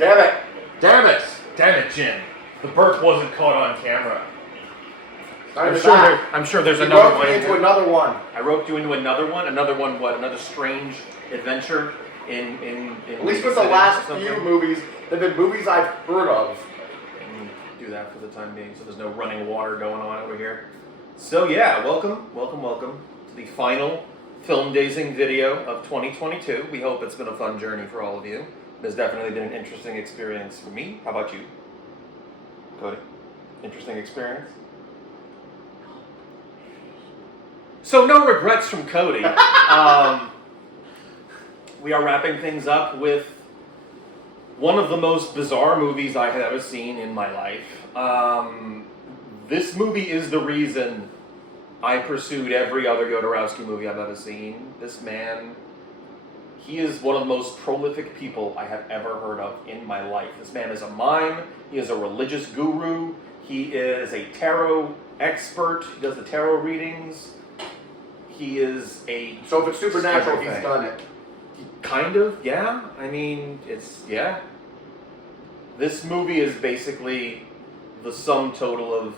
Damn it! Damn it! Damn it, Jim. The burp wasn't caught on camera. I'm sure there's another one. Into another one. I roped you into another one. Another one. What? Another strange adventure in At least with the last few movies, they've been movies I've heard of. Do that for the time being, so there's no running water going on over here. So yeah, welcome to the final film dazing video of 2022. We hope it's been a fun journey for all of you. It has definitely been an interesting experience for me. How about you, Cody? Interesting experience? So no regrets from Cody. We are wrapping things up with one of the most bizarre movies I have ever seen in my life. This movie is the reason I pursued every other Jodorowsky movie I've ever seen. This man, he is one of the most prolific people I have ever heard of in my life. This man is a mime. He is a religious guru. He is a tarot expert. He does the tarot readings. He is a... So if it's supernatural, he's done it. Kind of, yeah. I mean, it's, yeah. This movie is basically the sum total of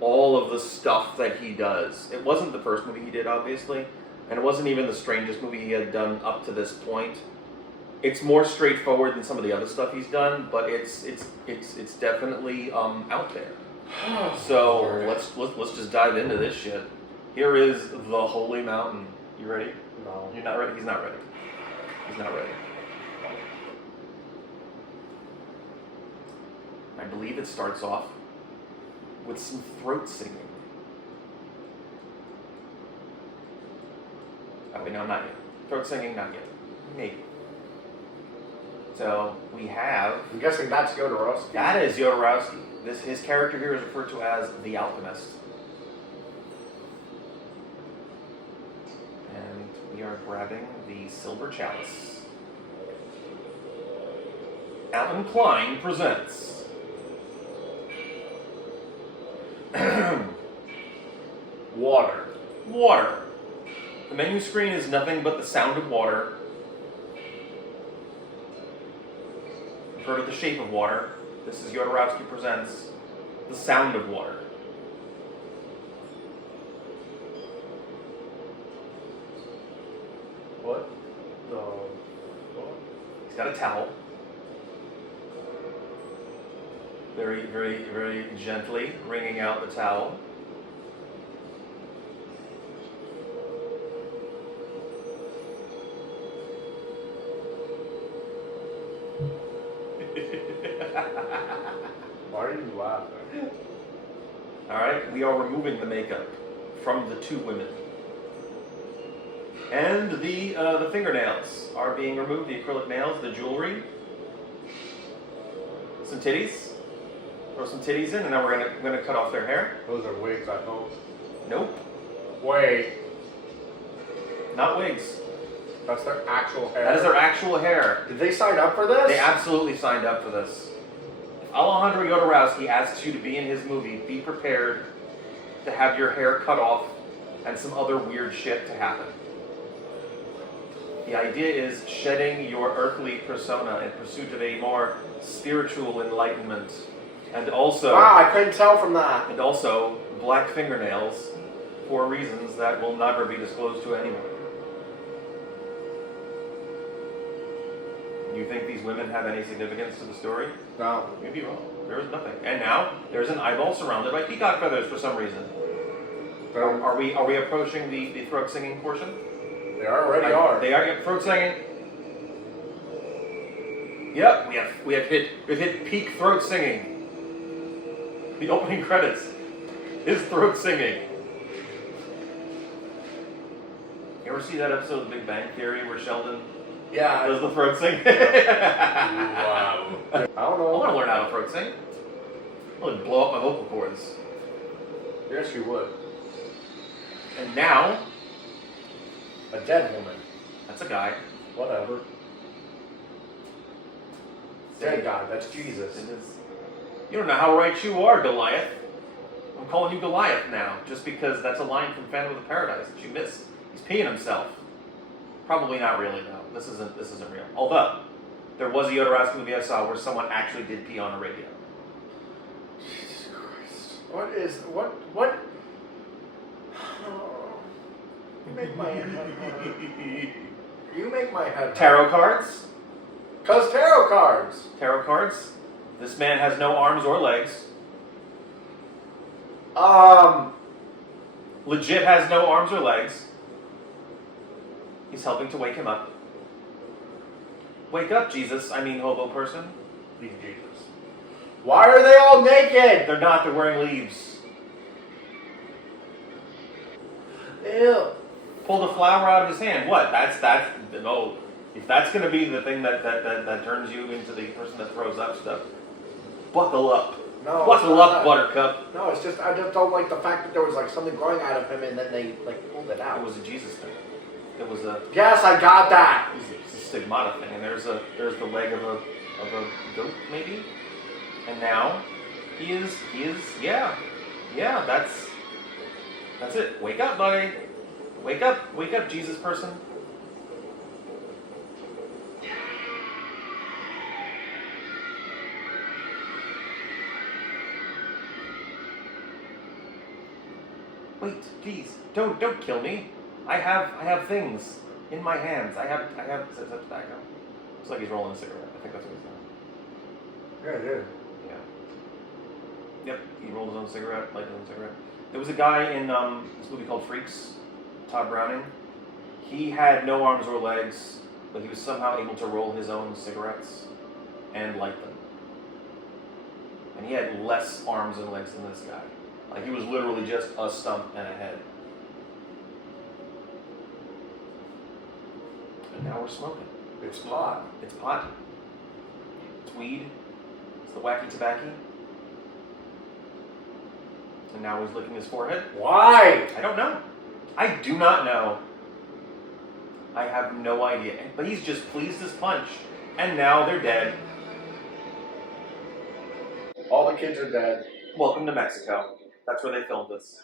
all of the stuff that he does. It wasn't the first movie he did, obviously, and it wasn't even the strangest movie he had done up to this point. It's more straightforward than some of the other stuff he's done, but it's definitely out there. So let's just dive into this shit. Here is the Holy Mountain. You ready? No. You're not ready? He's not ready. He's not ready. I believe it starts off with some throat singing. Oh wait, no, not yet. Throat singing, not yet. Maybe. So we have... I'm guessing that's Jodorowsky. That is Jodorowsky. His character here is referred to as the Alchemist. And we are grabbing the silver chalice. Alan Klein presents Water. Water. The menu screen is nothing but the sound of water. You've heard of The Shape of Water. This is Jodorowsky presents The Sound of Water. What? No. What? He's got a towel. Very, very, very gently wringing out the towel. Why are you laughing? Alright, we are removing the makeup from the two women. And the fingernails are being removed, the acrylic nails, the jewelry. Some titties. Throw some titties in, and now we're gonna cut off their hair. Those are wigs, I hope. Nope. Wait. Not wigs. That's their actual hair? That is their actual hair. Did they sign up for this? They absolutely signed up for this. If Alejandro Jodorowsky asks you to be in his movie, be prepared to have your hair cut off and some other weird shit to happen. The idea is shedding your earthly persona in pursuit of a more spiritual enlightenment. And also... Wow, I couldn't tell from that. And also, black fingernails for reasons that will never be disclosed to anyone. Do you think these women have any significance to the story? No. You'd be wrong. There is nothing. And now, there's an eyeball surrounded by peacock feathers for some reason. Are we approaching the throat singing portion? They already are. They are throat singing. Yep, we've hit peak throat singing. The opening credits is throat singing. You ever see that episode of Big Bang Theory where Sheldon does the throat sing? Wow. I don't know. I want to learn how to throat sing. I want to blow up my vocal cords. Yes, you would. And now, a dead woman. That's a guy. Whatever. Dead guy. That's Jesus. It is. You don't know how right you are, Goliath. I'm calling you Goliath now, just because that's a line from Phantom of the Paradise that you missed. He's peeing himself. Probably not really though. This isn't real. Although, There was a Yoda Rascal movie I saw where someone actually did pee on a radio. Jesus Christ. What? You make my head hurt. You make my head hurt. Tarot cards? Because tarot cards. Tarot cards? This man has no arms or legs. Legit has no arms or legs. He's helping to wake him up. Wake up, Jesus. I mean, hobo person. Leave Jesus. Why are they all naked? They're not. They're wearing leaves. Ew. Pulled a flower out of his hand. What? No. If that's going to be the thing that turns you into the person that throws up stuff, buckle up. No. Buckle up, Buttercup. No, it's just, I just don't like the fact that there was like something growing out of him and then they like pulled it out. It was a Jesus thing. It was a. Yes, I got that. It's a stigmata thing, and there's the leg of a goat maybe, and now he is yeah, that's it. Wake up, buddy. Wake up, Jesus person. Wait, please, don't kill me. I have things in my hands. I have tobacco. Looks like he's rolling a cigarette. I think that's what he's doing. Yeah, dude. Yeah. Yep, he rolled his own cigarette, lighted his own cigarette. There was a guy in this movie called Freaks, Todd Browning. He had no arms or legs, but he was somehow able to roll his own cigarettes and light them. And he had less arms and legs than this guy. Like, he was literally just a stump and a head. And now we're smoking. It's pot. It's pot. It's weed. It's the wacky tobacco. And now he's licking his forehead. Why? I don't know. I do not know. I have no idea. But he's just pleased as punch. And now they're dead. All the kids are dead. Welcome to Mexico. That's where they filmed this.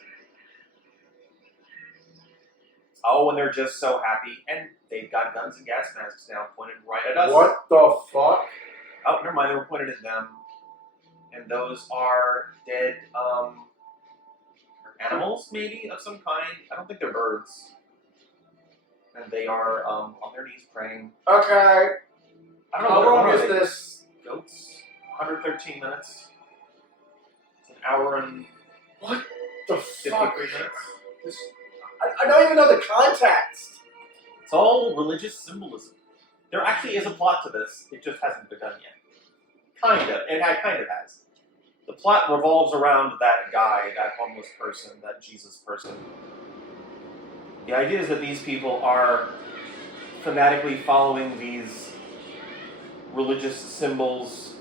Oh, and they're just so happy. And they've got guns and gas masks now pointed right at us. What the fuck? Oh, never mind. They were pointed at them. And those are dead animals, maybe, of some kind. I don't think they're birds. And they are on their knees praying. Okay. I don't know. How long are is they? this? Goats. 113 minutes. It's an hour and What the 53 fuck? minutes. This, I don't even know the context. It's all religious symbolism. There actually is a plot to this. It just hasn't begun yet. Kind of. It kind of has. The plot revolves around that guy, that homeless person, that Jesus person. The idea is that these people are fanatically following these religious symbols,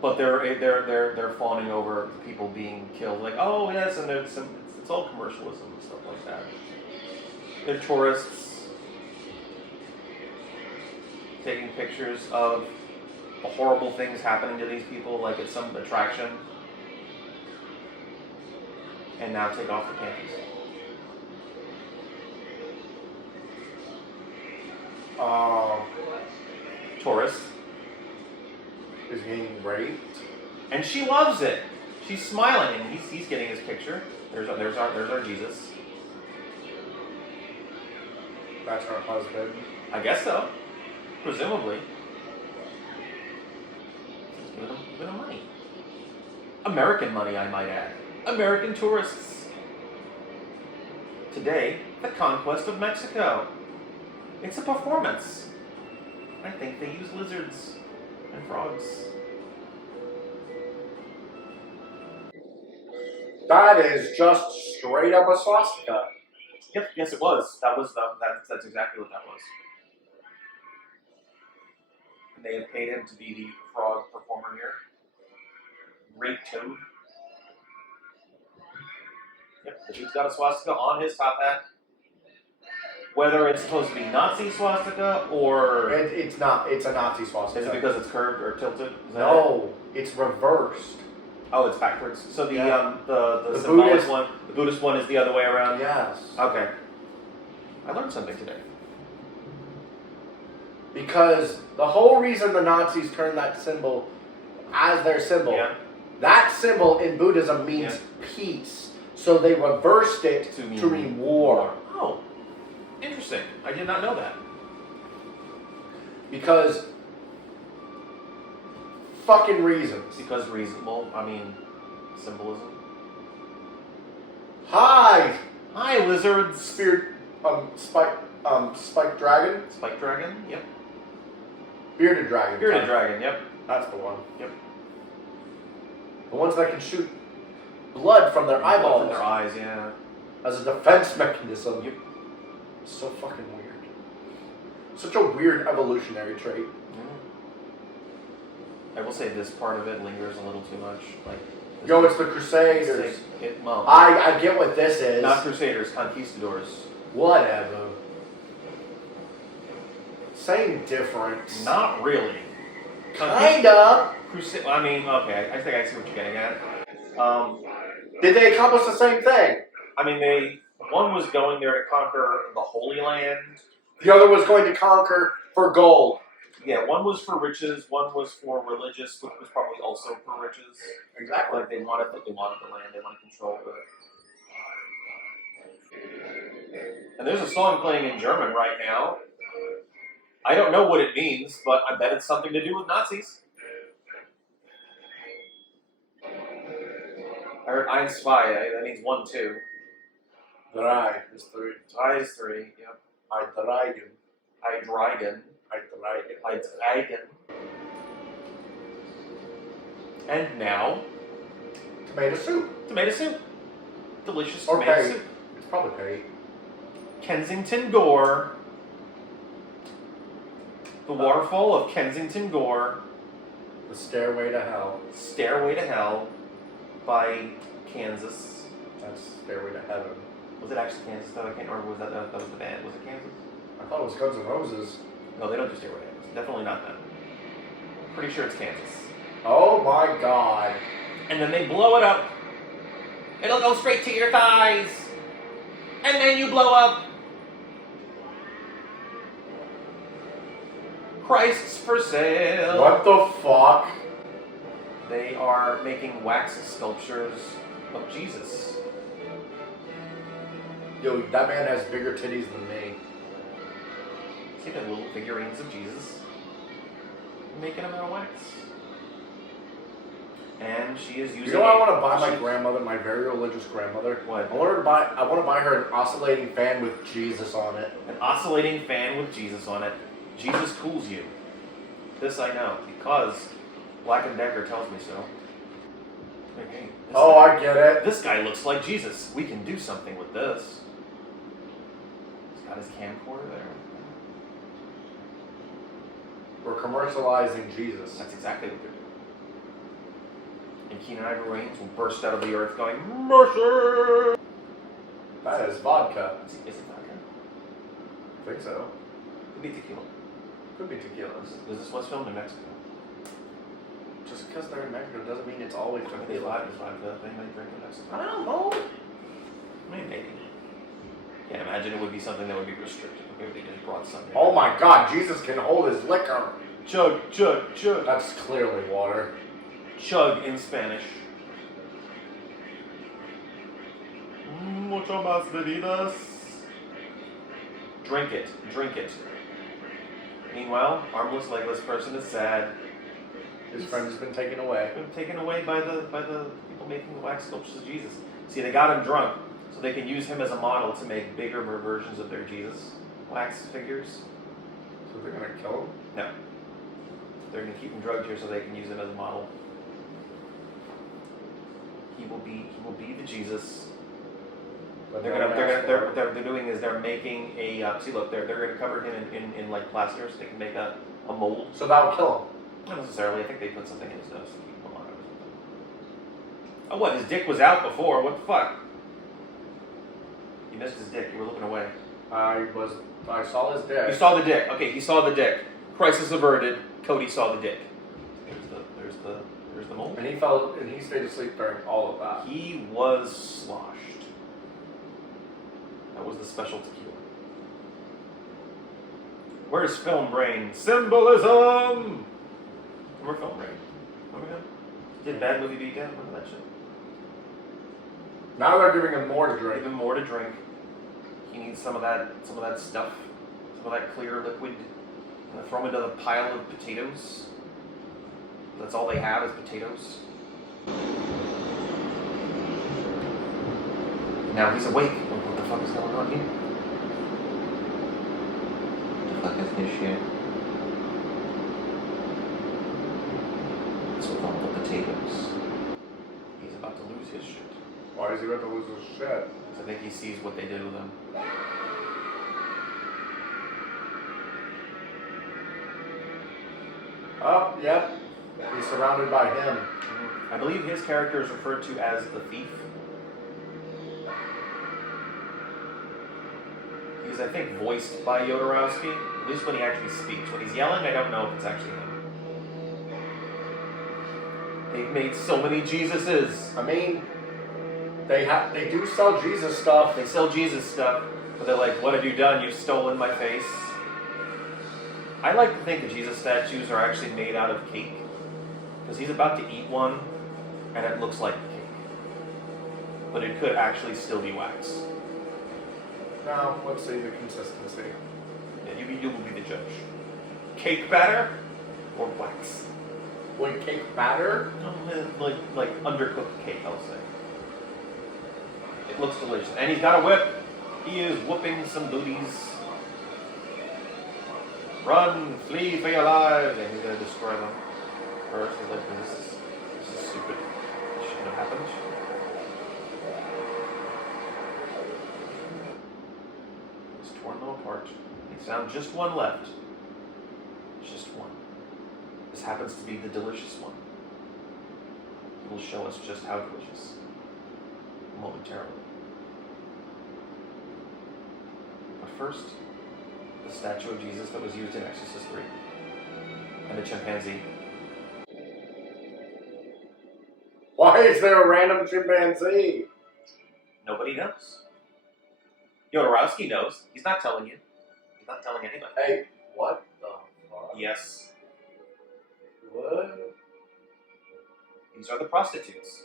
but they're fawning over people being killed. Like, oh yes, and it's all commercialism and stuff like that. They're tourists taking pictures of the horrible things happening to these people, like at some attraction, and now take off the panties. Tourist Is getting raped. and she loves it. She's smiling, and he's getting his picture. There's our Jesus. That's her husband. I guess so, presumably. Just give them money. American money, I might add. American tourists. Today, the conquest of Mexico. It's a performance. I think they use lizards and frogs. That is just straight up a swastika. Yep, yes it was. That's exactly what that was. And they have paid him to be the frog performer here. Great toad. Yep, the dude's got a swastika on his top hat. Whether it's supposed to be Nazi swastika or It's not. It's a Nazi swastika. is it because it's curved or tilted? Is that it? No, it's reversed. Oh, it's backwards. So the The symbolic Buddhist one, the Buddhist one is the other way around. Yes. Okay. I learned something today. Because the whole reason the Nazis turned that symbol as their symbol, that symbol in Buddhism means peace. So they reversed it to mean war. Oh, interesting. I did not know that. Because fucking reasons. Because reasonable, I mean, symbolism. Hi! Hi, lizards. Spike dragon? Spike dragon, yep. Bearded dragon. Bearded dragon, yep. That's the one. Yep. The ones that can shoot blood from their eyeballs. From their eyes, yeah. As a defense mechanism. Yep. So fucking weird. Such a weird evolutionary trait. I will say this part of it lingers a little too much. Like, yo, it's the Crusaders. Well, I get what this is. Not Crusaders, Conquistadors. Whatever. Same difference. Not really. Kinda. I mean, okay, I think I see what you're getting at. Did they accomplish the same thing? I mean, one was going there to conquer the Holy Land. The other was going to conquer for gold. Yeah, one was for riches, one was for religious, which was probably also for riches. Exactly. Like they wanted the land, they wanted control of it. And there's a song playing in German right now. I don't know what it means, but I bet it's something to do with Nazis. I heard ein, zwei, that means 1, 2. Drei is 3. Zwei is 3, yep. I Dragon. I Dragon. I Dragon. And now, tomato soup. Tomato soup. Delicious or tomato Perry. soup. It's probably Perry. Kensington Gore. The Waterfall of Kensington Gore. The Stairway to Hell. Stairway to Hell by Kansas. That's Stairway to Heaven. Was it actually Kansas though? I can't remember. Was that was the band? Was it Kansas? I thought it was Guns N' Roses. No, they don't do Stairway to Heaven. Definitely not them. Pretty sure it's Kansas. Oh my god. And then they blow it up. It'll go straight to your thighs. And then you blow up. Christ's for sale. What the fuck? They are making wax sculptures of Jesus. Yo, that man has bigger titties than me. See the little figurines of Jesus? Making them out of wax. And she is using. You know what I want to buy my grandmother, my very religious grandmother? What? I want to buy her an oscillating fan with Jesus on it. An oscillating fan with Jesus on it. Jesus cools you. This I know, because Black & Decker tells me so. Hey, I get it. This guy looks like Jesus. We can do something with this. He's got his camcorder there. We're commercializing Jesus. That's exactly what they're doing. And Keenan Ivory Wayans will burst out of the earth going, mercy! That is vodka. Is it vodka? I think so. Could be tequila. Could be tequilas. Is this what's filmed in Mexico? Just because they're in Mexico doesn't mean it's always Is tequila. vodka thing they drink in Mexico? I don't know. Maybe. Can't imagine it would be something that would be restricted. Maybe they just brought something. Oh my god, Jesus can hold his liquor. Chug, chug, chug. That's clearly water. Chug in Spanish. Mucho más bebidas. Drink it. Drink it. Meanwhile, armless, legless person is sad. His friend has been taken away. Been taken away by the people making the wax sculptures of Jesus. See, they got him drunk, so they can use him as a model to make bigger versions of their Jesus wax figures. So they're gonna kill him? No. They're gonna keep him drugged here so they can use him as a model. He will be the Jesus. But They're doing is they're making a see look they're gonna cover him in like plaster so they can make a mold. So that will kill him. Not necessarily. I think they put something in his nose to keep him alive or something. Oh, what? His dick was out before. What the fuck? You missed his dick. You were looking away. I saw his dick. You saw the dick. Okay, he saw the dick. Crisis averted. Cody saw the dick. There's the mold. And he stayed asleep during all of that. He was sloshed. That was the special tequila. Where's Film Brain? Symbolism! Remember Film Brain? Remember him? Did Bad Movie Beat-Down? Remember that shit? Now they're giving him more to drink. Give him more to drink. He needs some of that stuff. Some of that clear liquid. I'm gonna throw him into the pile of potatoes. That's all they have is potatoes. Now he's awake. What the fuck is going on here? What the fuck is this shit? What's with all the potatoes? He's about to lose his shit. Why is he about to lose his shit? Because I think he sees what they did with him. Oh, yep. He's surrounded by him. I believe his character is referred to as the thief. He's, I think, voiced by Jodorowsky. At least when he actually speaks. When he's yelling, I don't know if it's actually him. They've made so many Jesuses. I mean, they do sell Jesus stuff. They sell Jesus stuff, but they're like, what have you done? You've stolen my face. I like to think the Jesus statues are actually made out of cake. Because he's about to eat one, and it looks like cake. But it could actually still be wax. Now, let's see the consistency. Yeah, you will be the judge. Cake batter or wax? Wait, cake batter? Like undercooked cake, I'll say. It looks delicious. And he's got a whip. He is whooping some booties. Run, flee for your lives. And he's going to destroy them. First, he's like, this is stupid. This shouldn't have happened. He's torn them apart. He's found just one left. Just one. This happens to be the delicious one. He will show us just how delicious. Momentarily. But first, the statue of Jesus that was used in Exorcist 3. And the chimpanzee. Why is there a random chimpanzee? Nobody knows. Jodorowsky knows. He's not telling you. He's not telling anybody. Hey, what the fuck? Yes. What? These are the prostitutes.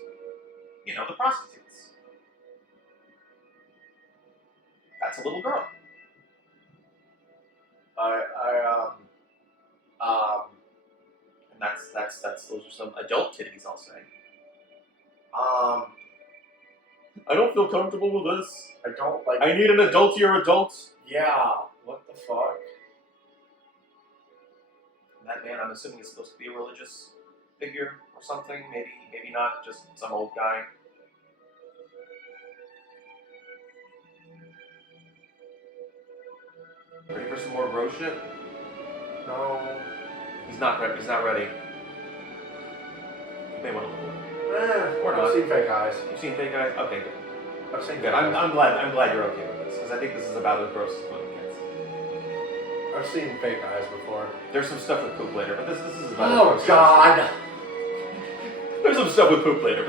You know, the prostitutes. That's a little girl. And that's those are some adult titties, I'll say. I don't feel comfortable with this. I don't like. I need an adultier adult. Yeah. What the fuck? And that man, I'm assuming, is supposed to be a religious figure or something. Maybe not. Just some old guy. Ready for some more bro shit? No. He's not ready. He's not ready. You may want to look. Or not. I've seen fake eyes. You've seen fake eyes? Okay, good. I've seen Good. fake eyes. I'm glad you're okay with this, because I think this is about as gross as one gets. I've seen fake eyes before. There's some stuff with poop later, but this is about Oh as gross God! There's some stuff with poop later.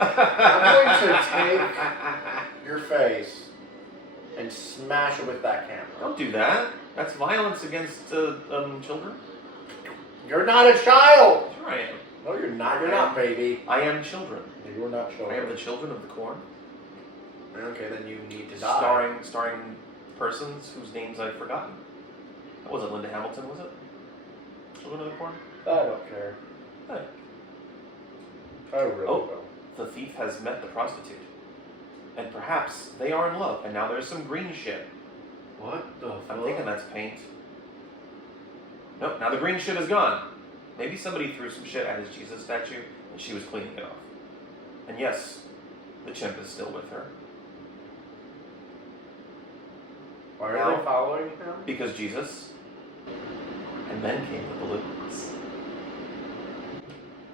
I'm going to take your face and smash it with that camera. Don't do that. That's violence against children. You're not a child! Sure I am. No, you're not. You're not, baby. I am children. You are not I children. am the children of the corn. Okay, then you need to die. Starring persons whose names I've forgotten. That wasn't Linda Hamilton, was it? Children of the Corn? I don't care. Hey. I really don't. The thief has met the prostitute. And perhaps they are in love, and now there's some green shit. What the fuck? I'm thinking that's paint. Nope, now the green shit is gone. Maybe somebody threw some shit at his Jesus statue, and she was cleaning it off. And yes, the chimp is still with her. Why are they following him? Because Jesus. And then came the balloons.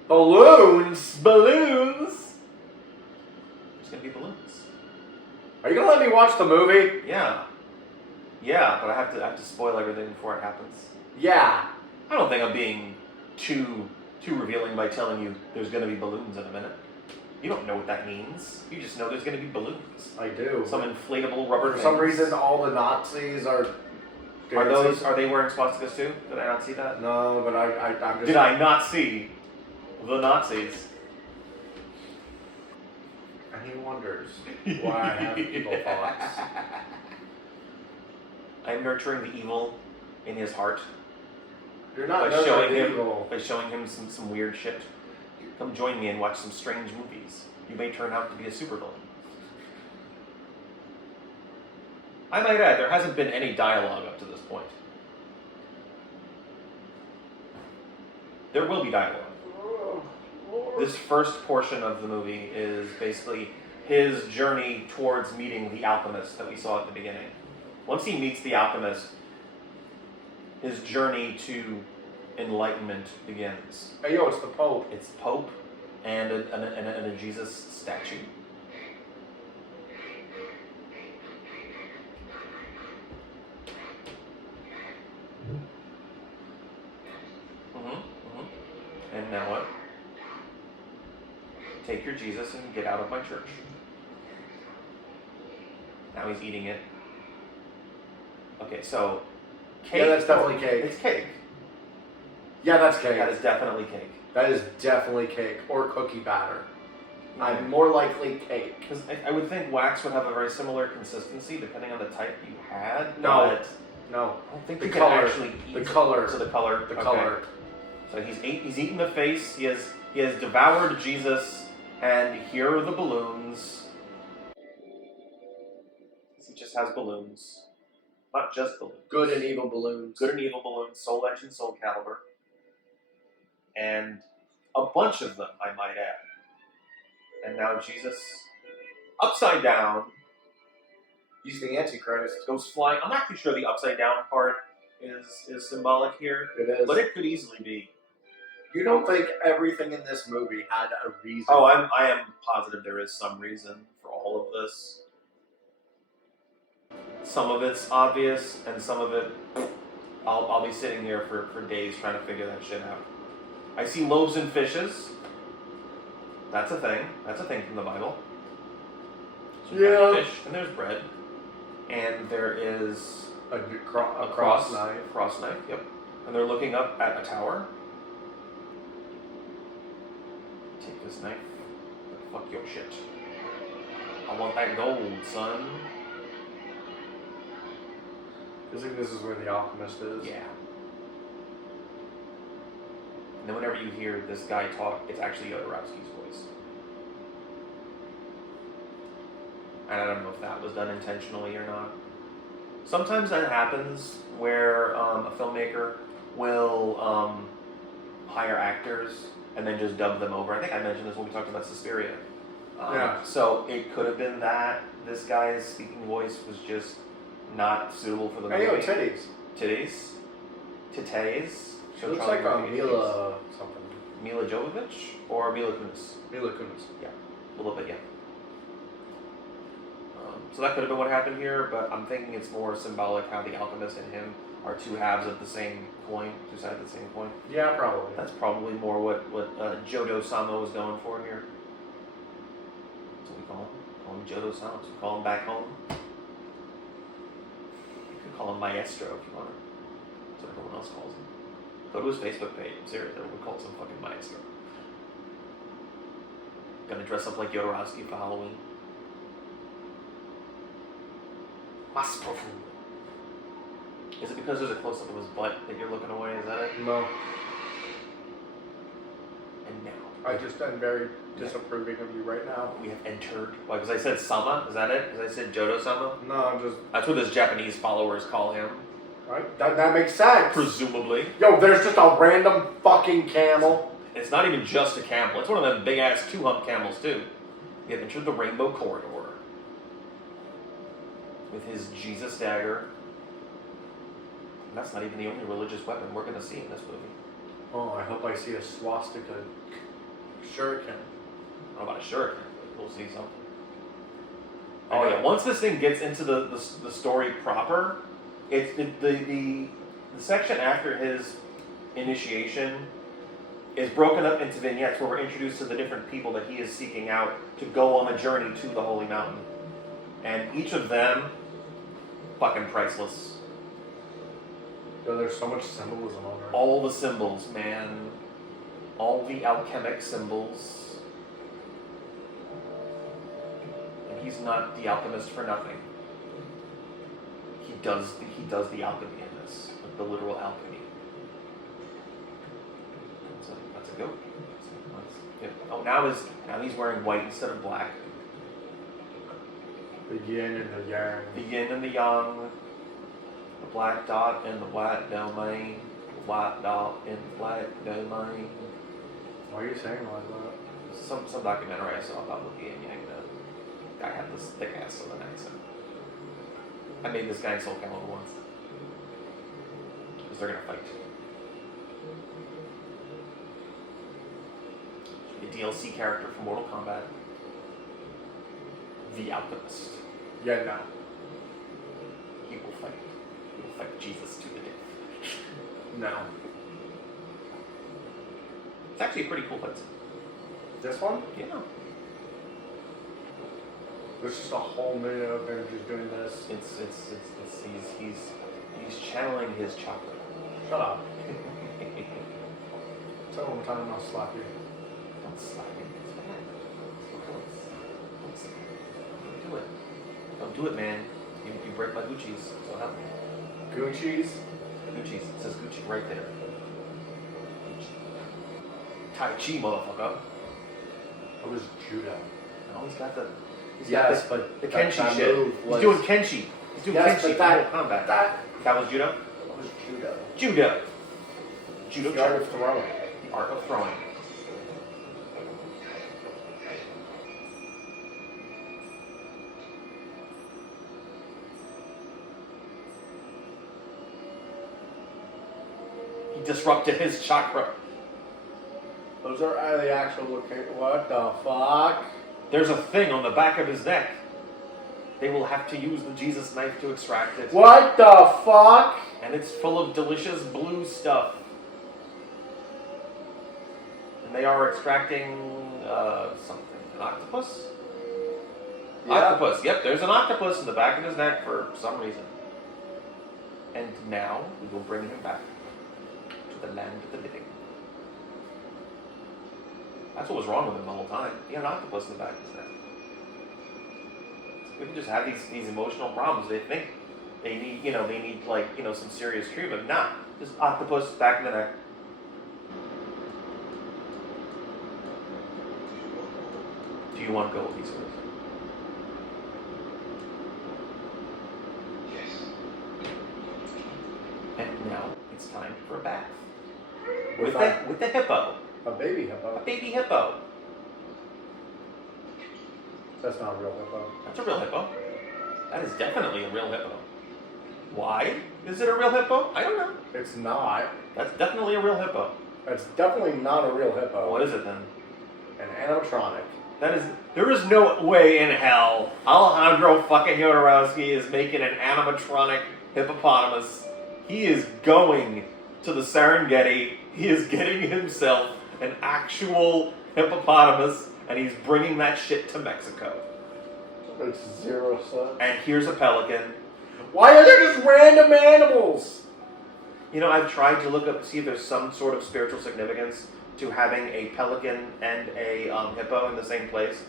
Balloons? Balloons! There's gonna be balloons. Are you gonna let me watch the movie? Yeah. Yeah, but I have to spoil everything before it happens. Yeah. I don't think I'm being too revealing by telling you there's gonna be balloons in a minute. You don't know what that means. You just know there's going to be balloons. I do. Some inflatable rubber For some reason, all the Nazis are... Are they wearing swastikas too? Did I not see that? No, but I'm just... Did I not see the Nazis? And he wonders why I have evil thoughts. I'm nurturing the evil in his heart. You're not by showing him some weird shit. Come join me and watch some strange movies. You may turn out to be a supervillain. I might add, there hasn't been any dialogue up to this point. There will be dialogue. This first portion of the movie is basically his journey towards meeting the alchemist that we saw at the beginning. Once he meets the alchemist, his journey to enlightenment begins. Hey, yo, it's the Pope. It's Pope and a Jesus statue. And now what? Take your Jesus and get out of my church. Now he's eating it. Okay, so cake. Yeah, that's definitely cake. It's cake. Yeah, that's cake. That is definitely cake. That is definitely cake or cookie batter. I'm more likely cake. Because I would think wax would have a very similar consistency depending on the type you had. No. But No. I don't think The you color. can actually eat The color. So the color. The okay. color. So he's eaten the face. He has devoured Jesus, and here are the balloons. He just has balloons, not just balloons. Good and evil balloons. Good and evil balloons, Soul Edge and Soul Calibur, and a bunch of them, I might add. And now Jesus, upside down. He's the Antichrist. Goes flying. I'm not too sure the upside down part is symbolic here, It is. but it could easily be. You don't think everything in this movie had a reason? Oh, I am positive there is some reason for all of this. Some of it's obvious, and some of it, I'll be sitting here for days trying to figure that shit out. I see loaves and fishes. That's a thing. That's a thing from the Bible. So Yeah. fish, and there's bread. And there is a cross knife. Cross knife, yep. And they're looking up at a tower. Take this knife. Fuck your shit. I want that gold, son. I think this is where the alchemist is. Yeah. And then whenever you hear this guy talk, it's actually Jodorowsky's voice. And I don't know if that was done intentionally or not. Sometimes that happens where a filmmaker will hire actors and then just dub them over. I think I mentioned this when we talked about Suspiria. Yeah. So it could have been that this guy's speaking voice was just not suitable for the movie. Hey, yo, titties. Titties? Titties? She looks like a Mila something. Mila Jovovich or Mila Kunis? Mila Kunis. Yeah, a little bit, yeah. So that could have been what happened here, but I'm thinking it's more symbolic how the alchemist and him are two halves of the same coin, two sides of the same coin. Yeah, probably. That's probably more what Jodo-sama was going for here. That's what we call him. Call him Jodo-sama. So we call him back home. You could call him Maestro if you want. That's what everyone else calls him. Go to his Facebook page. I'm serious. Everyone calls him fucking Maestro. Gonna dress up like Jodorowsky for Halloween. Mas profundo. Is it because there's a close-up of his butt that you're looking away? Is that it? No. And now I just am very disapproving of you right now. we have entered. Why? Because I said Sama. Is that it? Because I said Jodo-sama. No, I'm just... That's what his Japanese followers call him. Right? That makes sense. Presumably. Yo, there's just a random fucking camel. It's not even just a camel. It's one of them big-ass two-hump camels, too. We have entered the Rainbow Corridor. With his Jesus dagger. And that's not even the only religious weapon we're going to see in this movie. Oh, I hope I see a swastika shuriken. I don't know about a shuriken, but we'll see something. Oh yeah, once this thing gets into the story proper, it's the section after his initiation is broken up into vignettes where we're introduced to the different people that he is seeking out to go on the journey to the Holy Mountain. And each of them, fucking priceless. Yo, there's so much symbolism on there. All the symbols, man. All the alchemic symbols. And he's not the alchemist for nothing. He does the alchemy in this, like the literal alchemy. That's a goat. Yeah. Oh, now he's wearing white instead of black. The yin and the yang. The yin and the yang. The black dot and the white domain. The white dot and the black domain. Why are you saying like that? Some documentary I saw about the yin and yang. The guy had this thick ass Southern accent. I made this guy in Soul Calibur once. Because they're gonna fight. The DLC character from Mortal Kombat. The Alchemist. Yeah, no. He will fight. He will fight Jesus to the death. No. It's actually a pretty cool fight. This one? Yeah. There's just a whole minute of him just doing this. He's channeling his chakra. Shut up. Tell him one time I'll slap you. Don't slap me. It's bad. Don't do it. Don't do it, man. You break my Gucci's, so help me. Gucci's? Gucci's. It says Gucci right there. Tai Chi, motherfucker. It was judo. No, he's got the... but the Kenshi that shit. move He's doing Kenshi. He's doing Kenshi but combat. That was judo? That was judo. Judo. Judo. The art of throwing. The art of throwing. He disrupted his chakra. Those are the actual location. What the fuck? There's a thing on the back of his neck. They will have to use the Jesus knife to extract it. What the fuck? And it's full of delicious blue stuff. And they are extracting something. An octopus? Yeah. Octopus. Yep, there's an octopus in the back of his neck for some reason. And now we will bring him back to the land of the living. That's what was wrong with him the whole time. He had an octopus in the back of his neck. We can just have these emotional problems. They think they need some serious treatment. Nah, just octopus back in the neck. Do you want gold? He says. Yes. And now it's time for a bath With with the hippo. a baby A hippo. baby hippo. That's not a real hippo. That's a real hippo. That is definitely a real hippo. Why is it a real hippo? I don't know. It's not. That's definitely a real hippo. It's definitely not a real hippo. What is it then? An animatronic. There is no way in hell Alejandro fucking Jodorowsky is making an animatronic hippopotamus. He is going to the Serengeti. He is getting himself an actual hippopotamus, and he's bringing that shit to Mexico. It's 0 cents. And here's a pelican. Why are there just random animals? You know, I've tried to look up to see if there's some sort of spiritual significance to having a pelican and a hippo in the same place.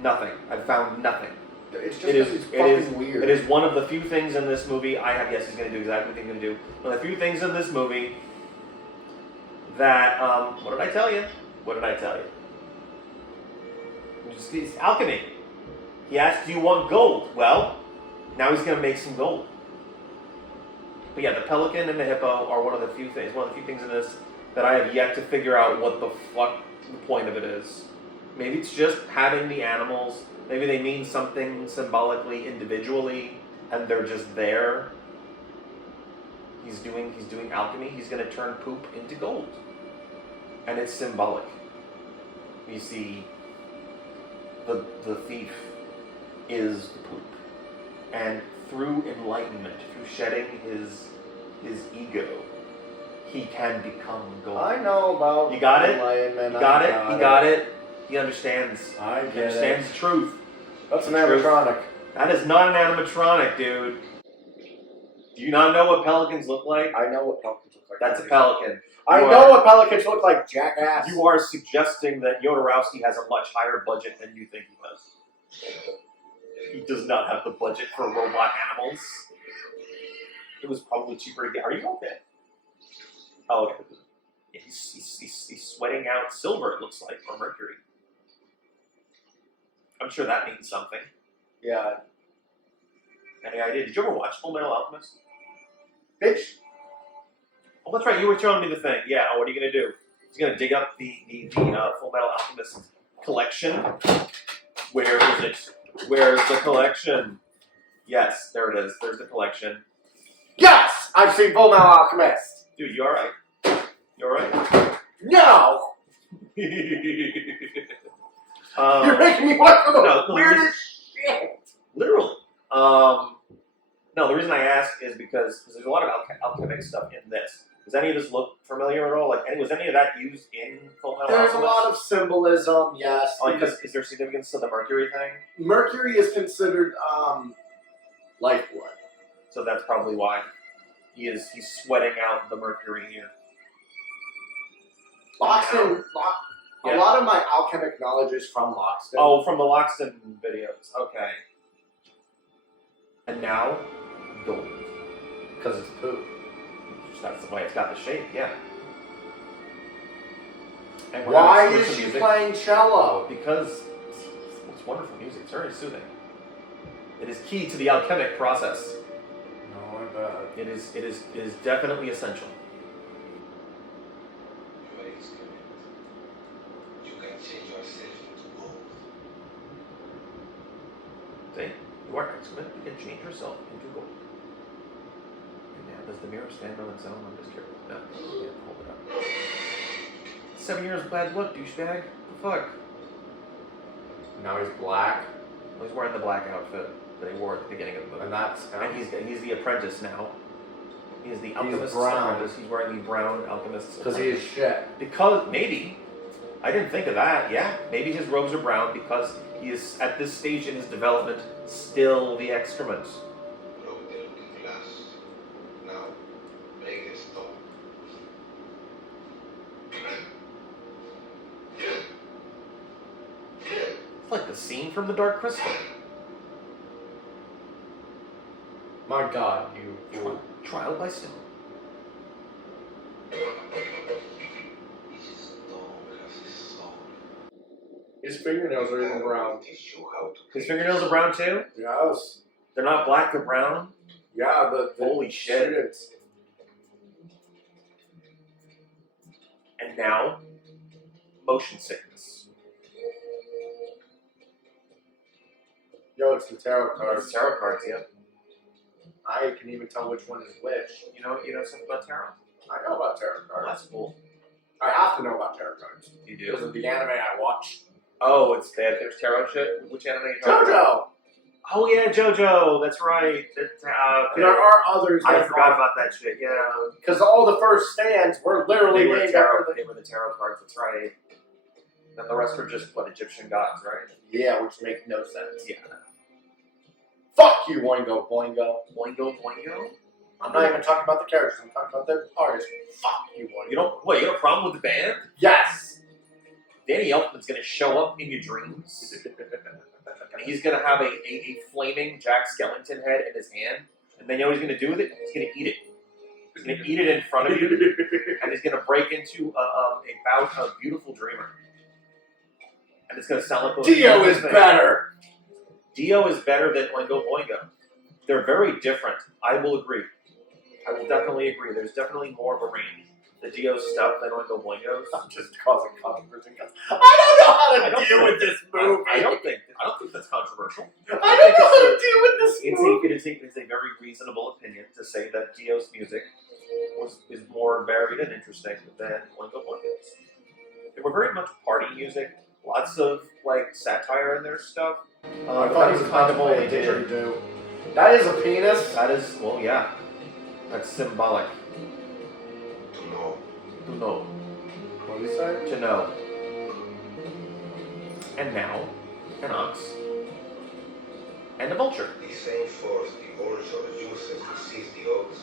Nothing. I've found nothing. It's just it's fucking weird. It is one of the few things in this movie he's going to do exactly what he's going to do. One of the few things in this movie that, what did I tell you? It's alchemy. He asked, do you want gold? Well, now he's going to make some gold. But yeah, the pelican and the hippo are one of the few things in this that I have yet to figure out what the fuck the point of it is. Maybe it's just having the animals. Maybe they mean something symbolically, individually, and they're just there. He's doing alchemy. He's going to turn poop into gold. And it's symbolic. You see, the thief is the poop. And through enlightenment, through shedding his ego, he can become gold. I know about. You got it. Enlightenment. You got it. He got it. He understands. I get he understands the truth. That's an animatronic. That is not an animatronic, dude. Do you not know what pelicans look like? I know what pelicans look like. That's a pelican. I know what pelicans look like, jackass. You are suggesting that Jodorowsky has a much higher budget than you think he does. He does not have the budget for robot animals. It was probably cheaper to get. Are you okay? Oh, okay. Yeah, he's sweating out silver, it looks like, or mercury. I'm sure that means something. Yeah. Any idea? Did you ever watch Full Metal Alchemist? Bitch. Oh, that's right. You were showing me the thing. Yeah. Oh, what are you gonna do? He's gonna dig up the Full Metal Alchemist collection. Where is it? Where's the collection? Yes, there it is. There's the collection. Yes! I've seen Full Metal Alchemist. Dude, you alright? You alright? No! You're making me watch for the weirdest shit. Literally. No, the reason I ask is because there's a lot of alchemic stuff in this. Does any of this look familiar at all? Like, was any of that used in Full Metal Alchemist? There's a lot of symbolism, yes. Like, is there significance to the mercury thing? Mercury is considered lifeblood. So that's probably why he's sweating out the mercury here. Loxton, a lot of my alchemic knowledge is from Loxton. Oh, from the Loxton videos. Okay. And now, gold. Because it's poop. That's the way it's got the shape, yeah. And why is she playing cello? Because it's wonderful music. It's very soothing. It is key to the alchemic process. No, I bet. It is definitely essential. You can change yourself into gold. See? You are excellent. You can change yourself into gold. Does the mirror stand on its own? I'm just curious. No, you can't hold it up. 7 years of bad luck, douchebag. What the fuck? Now he's black. Well, he's wearing the black outfit that he wore at the beginning of the movie. And he's the apprentice now. He is the alchemist's brown. apprentice. He's wearing the brown alchemist's Because he is shit. Because, maybe. I didn't think of that. Yeah, maybe his robes are brown because he is, at this stage in his development, still the excrement. Like the scene from The Dark Crystal. My God, you Trial by Stone. His fingernails are even brown. His fingernails are brown too? Yes. They're not black, they're brown? Yeah, holy shit. And now, motion sickness. Yo, it's the tarot cards. It's tarot cards, yeah. I can even tell which one is which. You know something about tarot? I know about tarot cards. That's cool. I have to know about tarot cards. You do? Because of the anime I watch. Oh, there's tarot shit? Which anime are you talking JoJo! about? Oh yeah, JoJo, that's right. There are others. I forgot about that shit, yeah. Because all the first stands were literally named after They were the tarot cards, that's right. And the rest were just, Egyptian gods, right? Yeah, which make no sense. Yeah. Fuck you, Boingo Boingo. Boingo Boingo? I'm not even talking about the characters, I'm talking about the artists. Fuck you, Boingo. You got a problem with the band? Yes! Danny Elfman's gonna show up in your dreams. And he's gonna have a flaming Jack Skellington head in his hand. And then you know what he's gonna do with it? He's gonna eat it. He's gonna eat it in front of you. And he's gonna break into a bout of Beautiful Dreamer. And it's gonna sound like Dio is better! Dio is better than Oingo Boingo. They're very different. I will agree. I will definitely agree. There's definitely more of a range. The Dio stuff than Oingo Boingo's. I'm just causing controversy because I don't know how to deal with this movie. I don't think that's controversial. I don't know how to deal with this movie. It is a very reasonable opinion to say that Dio's music is more varied and interesting than Oingo Boingo's. They were very much party music. Lots of satire in their stuff. I thought he was kind of only did. That is a penis. That is, well, yeah. That's symbolic. To know To know. What do you say? To know. And now, an ox. And a vulture. The same force the vulture uses to seize the ox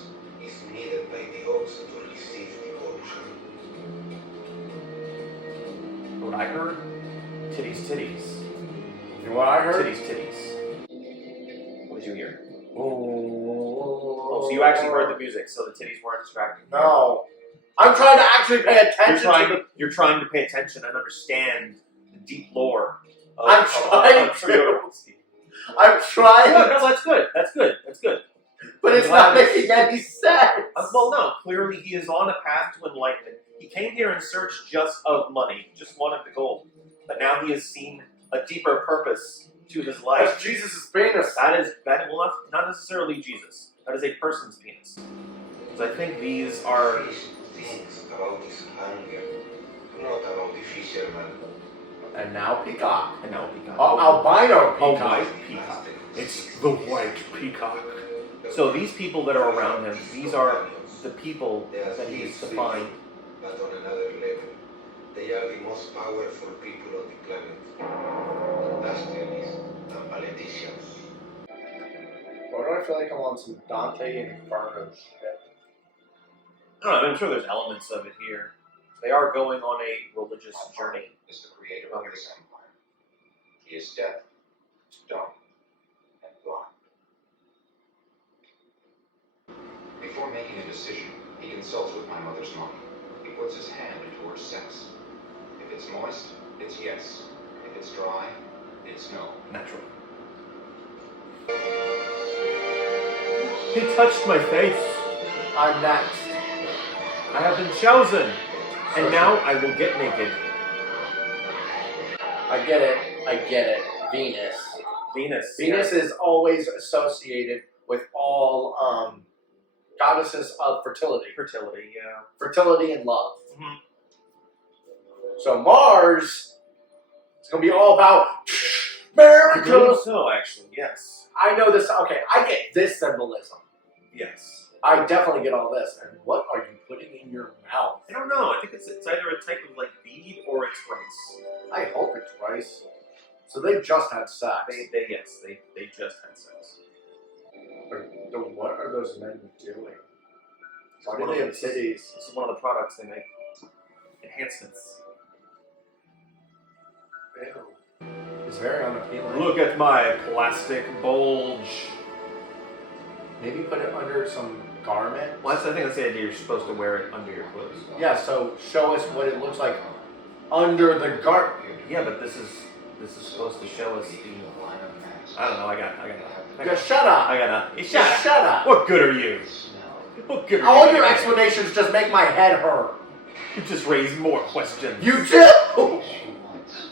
is needed by the ox to receive the vulture. What I heard? Titties, titties. You know what I heard? Titties, titties. What did you hear? Oh, so you actually heard the music, so the titties weren't distracting you. No. I'm trying to actually pay attention You're trying to pay attention and understand the deep lore of I'm trying to. I'm trying. No, that's good. That's good. That's good. But it's not making any sense. Well, no. Clearly, he is on a path to enlightenment. He came here in search just of money, just wanted the gold. But now he has seen a deeper purpose to his life. That's Jesus' penis. That will not necessarily Jesus. That is a person's penis. Because I think these are. Things about his hunger, not about the fisherman. And now peacock. Oh, Albino peacock. white peacock. It's the white peacock. So these people that are around him, these are the people that he is to find. But on another level, they are the most powerful people on the planet. Industrialists and politicians. Why do I feel like I'm on some Dante and Inferno shit? I don't know, I'm sure there's elements of it here. They are going on a religious journey. Is the creator of this empire. He is deaf, dumb, and blind. Before making a decision, he consults with my mother's money. He puts his hand into her sex. If it's moist, it's yes. If it's dry, it's no. Natural. He touched my face. I'm next. I have been chosen. And now I will get naked. I get it. Venus. Venus is always associated with all goddesses of fertility. Fertility, yeah. Fertility and love. Mm-hmm. So Mars is going to be all about I believe miracles. so, actually, yes. I know this. Okay, I get this symbolism. Yes. I definitely get all this. And what are you putting in your mouth? I don't know. I think it's either a type of like bead or it's rice. I hope it's rice. So they just had sex. They just had sex. What are those men doing? Why do One they of have the- titties? This is one of the products they make. Enhancements. Ew. It's very unappealing. Look at my plastic bulge. Maybe put it under some garment. Well, I think that's the idea. You're supposed to wear it under your clothes. Yeah, so show us what it looks like under the garment. Yeah, but this is supposed to show us the. I don't know. I got. Just shut up. I got. Just shut up. What good are you? What good are All you? your explanations just make my head hurt. You just raise more questions. You do.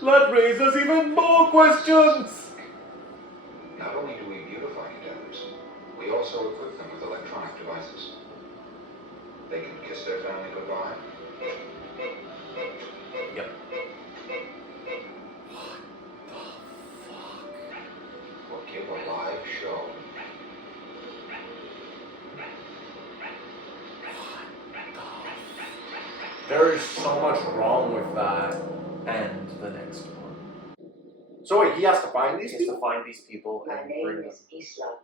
That raises even more questions. Not only do we beautify cadavers, we also equip them with electronic devices. They can kiss their family goodbye. Yep. Or give a live show. There is so much wrong with that. And the next one. So wait, he has to find these He has to people? find these people My and name bring them is Isla.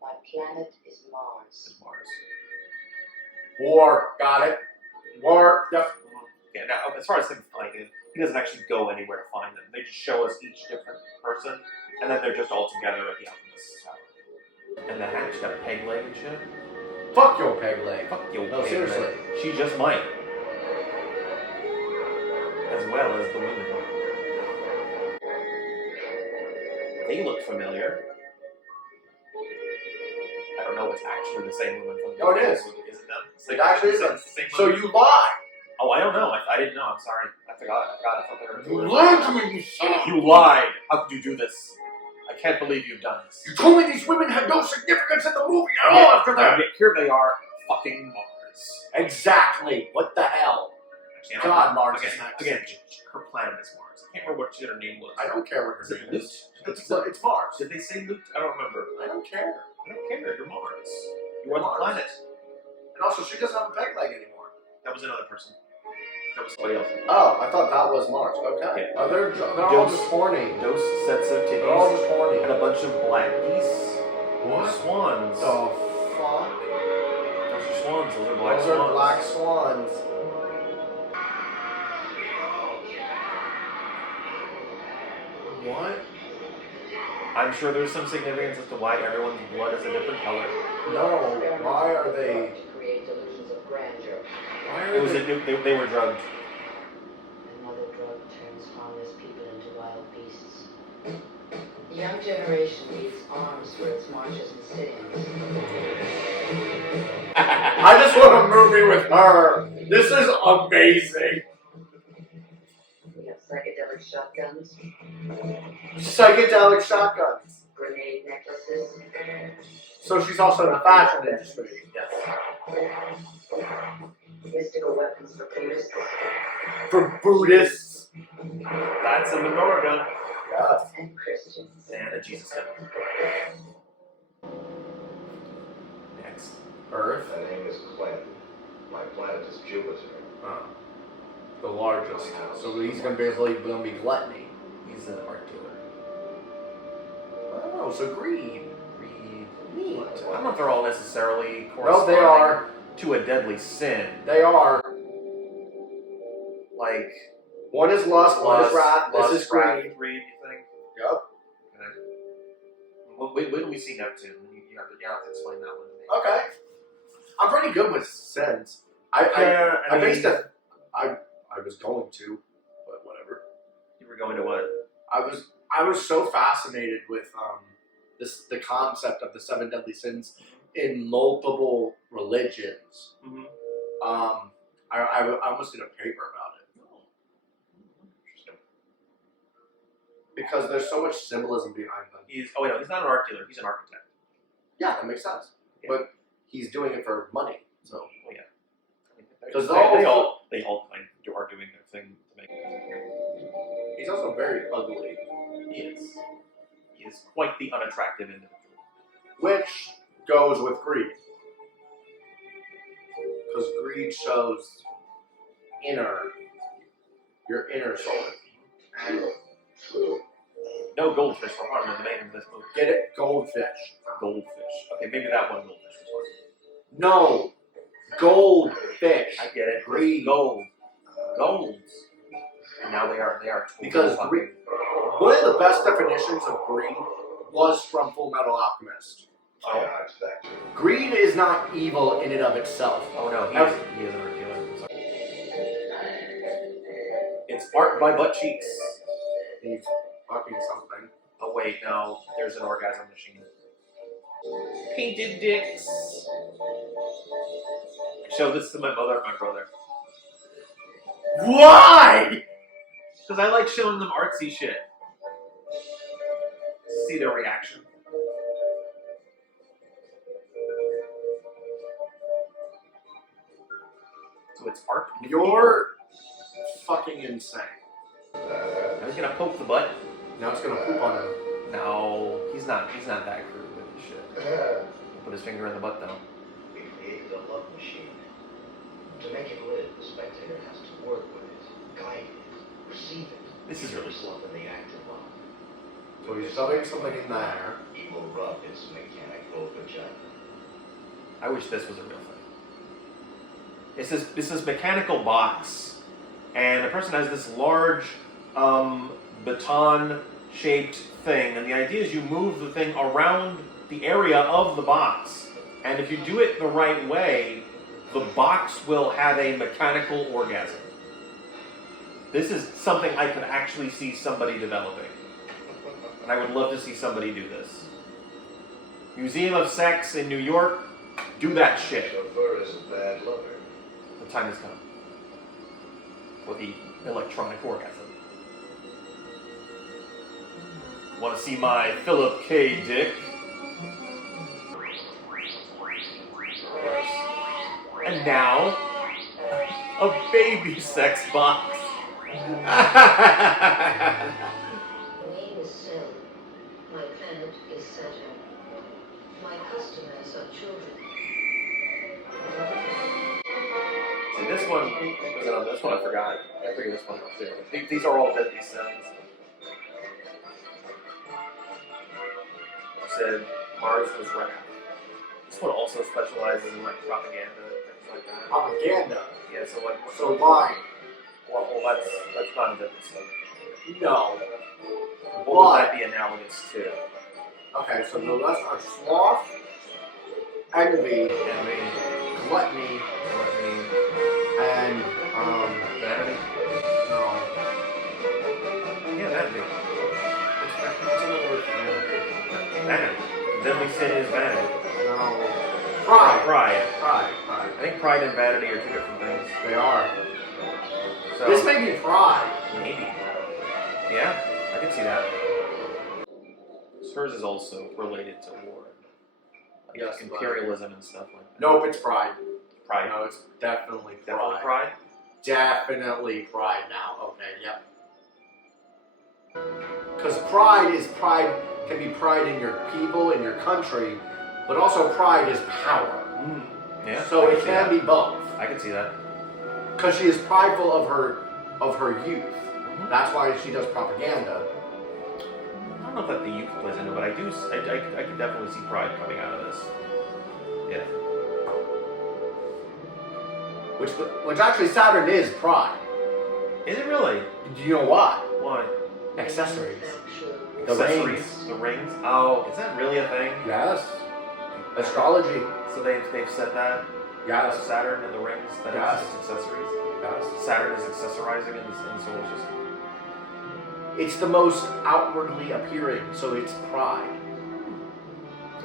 My planet is Mars. to Mars. War. Got it. War. Yep. Yeah. Now, as far as him finding, he doesn't actually go anywhere to find them. They just show us each different person, and then they're just all together at the alchemist's tower. And the hatch got a peg leg and shit. Fuck your peg leg. Fuck you, No, peg seriously. leg. She just might. As well as the women. They look familiar. I don't know if it's actually the same woman from the No, it is. movie. Is it them? It actually is. It's the same So woman? you lie. Oh, I don't know. I didn't know. I'm sorry. I forgot. I thought they were. You lied to me, you son. You lied. How could you do this? I can't believe you've done this. You told me these women had no significance in the movie at all after that. And yet here they are, fucking Mars. Exactly. What the hell? Actually, I don't God, know. Mars again, is next. Again, her planet is Mars. I can't remember what her name was. I don't care what Is her it name Luke? is. It's Mars. Did they say Luke? I don't remember. I don't care. I don't care. You're Mars. You are the Mars. planet. And also, she doesn't have a peg leg anymore. That was another person. That was somebody else. Oh, I thought that was Mars. Okay. Yeah. Oh, they're all just horny. Those sets of They're all titties just horny. and a bunch of black geese. What? Swans. The fuck? Those are swans. Those are black Those swans. are black swans. What? I'm sure there's some significance as to why everyone's blood is a different color. No. Why are they? To create delusions of grandeur. Why are It was they? they were drugged. Another drug turns harmless people into wild beasts. The young generation needs arms for its marches and sit-ins. I just want a movie with her. This is amazing. We have psychedelic shotguns, Psychedelic shotguns. grenade necklaces, So she's also in the fashion industry. Yes. mystical weapons for Buddhists, For Buddhists. That's a menorah gun. Yes. and Christians. And a Jesus gun. Next. Earth. My name is Clem. My planet is Jupiter. The largest. So he's gonna be gluttony. He's an art dealer. Oh, so greed. Greed. Neat. I don't know if they're all necessarily No, corresponding they are. to a deadly sin. They are. Like One is lust, one is wrath. lust, This is wrath, greed. greed, you think? Yep. Okay. When do we see Neptune? You have to explain that one to me. Okay. I'm pretty good with sins. I based it. I was going to, but whatever. You were going to what? I was so fascinated with the concept of the 7 deadly sins in multiple religions. Mm-hmm. I almost did a paper about it Interesting. because there's so much symbolism behind them. He's not an art dealer. He's an architect. Yeah, that makes sense. Yeah. But he's doing it for money, so. Well, yeah. Because they all kind of are doing their thing to make it. He's also very ugly, He is quite the unattractive individual. which goes with greed. Because greed shows your inner soul. And No goldfish were harmed in the making of this movie. get it? Goldfish. Goldfish. Okay, maybe that one goldfish was harmed. No. Goldfish. I get it. Greed. Golds. And now they are Because fucking- greed, one of the best definitions of greed was from Full Metal Alchemist. I expect. Greed is not evil in and of itself. Oh no, he is an art dealer. I'm sorry. It's art by butt cheeks. He's fucking something. Oh wait, no, there's an orgasm machine. Painted dicks. I showed this to my mother and my brother. Why? Because I like showing them artsy shit. See their reaction. So it's art. You're fucking insane. Now he's gonna poke the butt. Now it's gonna poop on him. No, he's not that crude with his shit. He'll put his finger in the butt though. We created a love machine. To make it live, the spectator has to work with it, guide it, receive it. This is really Immerse cool. love in the act of love. So he's shoving something in there. He will rub its mechanical vagina. I wish this was a real thing. This is mechanical box, and the person has this large baton-shaped thing, and the idea is you move the thing around the area of the box, and if you do it the right way, the box will have a mechanical orgasm. This is something I could actually see somebody developing, and I would love to see somebody do this. Museum of Sex in New York, do that shit. Chauffeur is a bad lover. The time has come for the electronic orgasm. Want to see my Philip K. Dick? And now, a baby sex box. My name is Sel. My planet is Saturn. My customers are children. See, this one I forgot. I figured this one out too. These are all deadly sins. I said Mars was wrath. This one also specializes in like propaganda and things like that. Propaganda. Yeah, so like So lying. well that's not a deadly sin. No. What would that be analogous to? Okay, so the rest are sloth, envy, gluttony, and vanity. no. Yeah, vanity. What's another word for vanity? Vanity. Deadly sin is vanity. No. Pride. Pride. Pride. I think pride and vanity are two different things. They are. So This may be pride. maybe. Yeah, I can see that. Hers is also related to war. Like Yes, imperialism and stuff like that. Nope, it's pride. Pride. No, it's definitely pride. Definitely pride? Definitely pride now. Okay, yep. Because pride can be pride in your people, in your country, but also pride is power. Mm. Yeah. So I it can be both. I can see that. Because she is prideful of her youth. Mm-hmm. That's why she does propaganda. I don't know if that the youth plays into it, but I can definitely see pride coming out of this. Yeah. Which actually Saturn is pride. Is it really? Do you know why? Why? Accessories. The Accessories? rings. The rings? Oh, is that really a thing? Yes. Astrology. So they've said that? Yes. Saturn and the rings, that Yes. it's accessories? Yes. Saturn is accessorizing and the soul is just... It's the most outwardly appearing, so it's pride.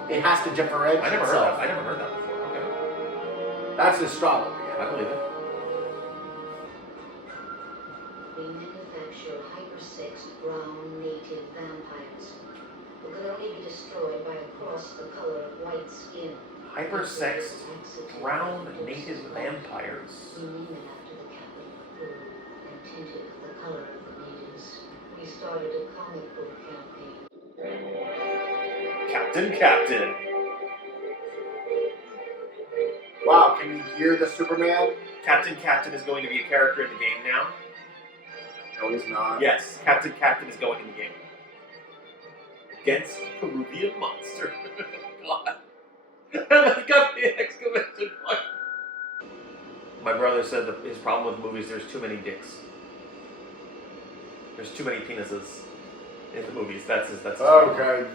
It has to differentiate I never itself. heard that before. Okay. That's astrology. I believe it. We manufacture hyper-sexed brown native vampires who can only be destroyed by a cross the color of white skin. Hyper-sexed brown native vampires. We name it after the capital of Peru and tinted with the color of the natives. We started a comic book campaign. Captain. Wow, can you hear the Superman? Captain is going to be a character in the game now. No, he's not. Yes, Captain is going in the game. Against Peruvian monster. God. I got the exclamation point. My brother said that his problem with movies, there's too many dicks. There's too many penises in the movies. That's his Okay.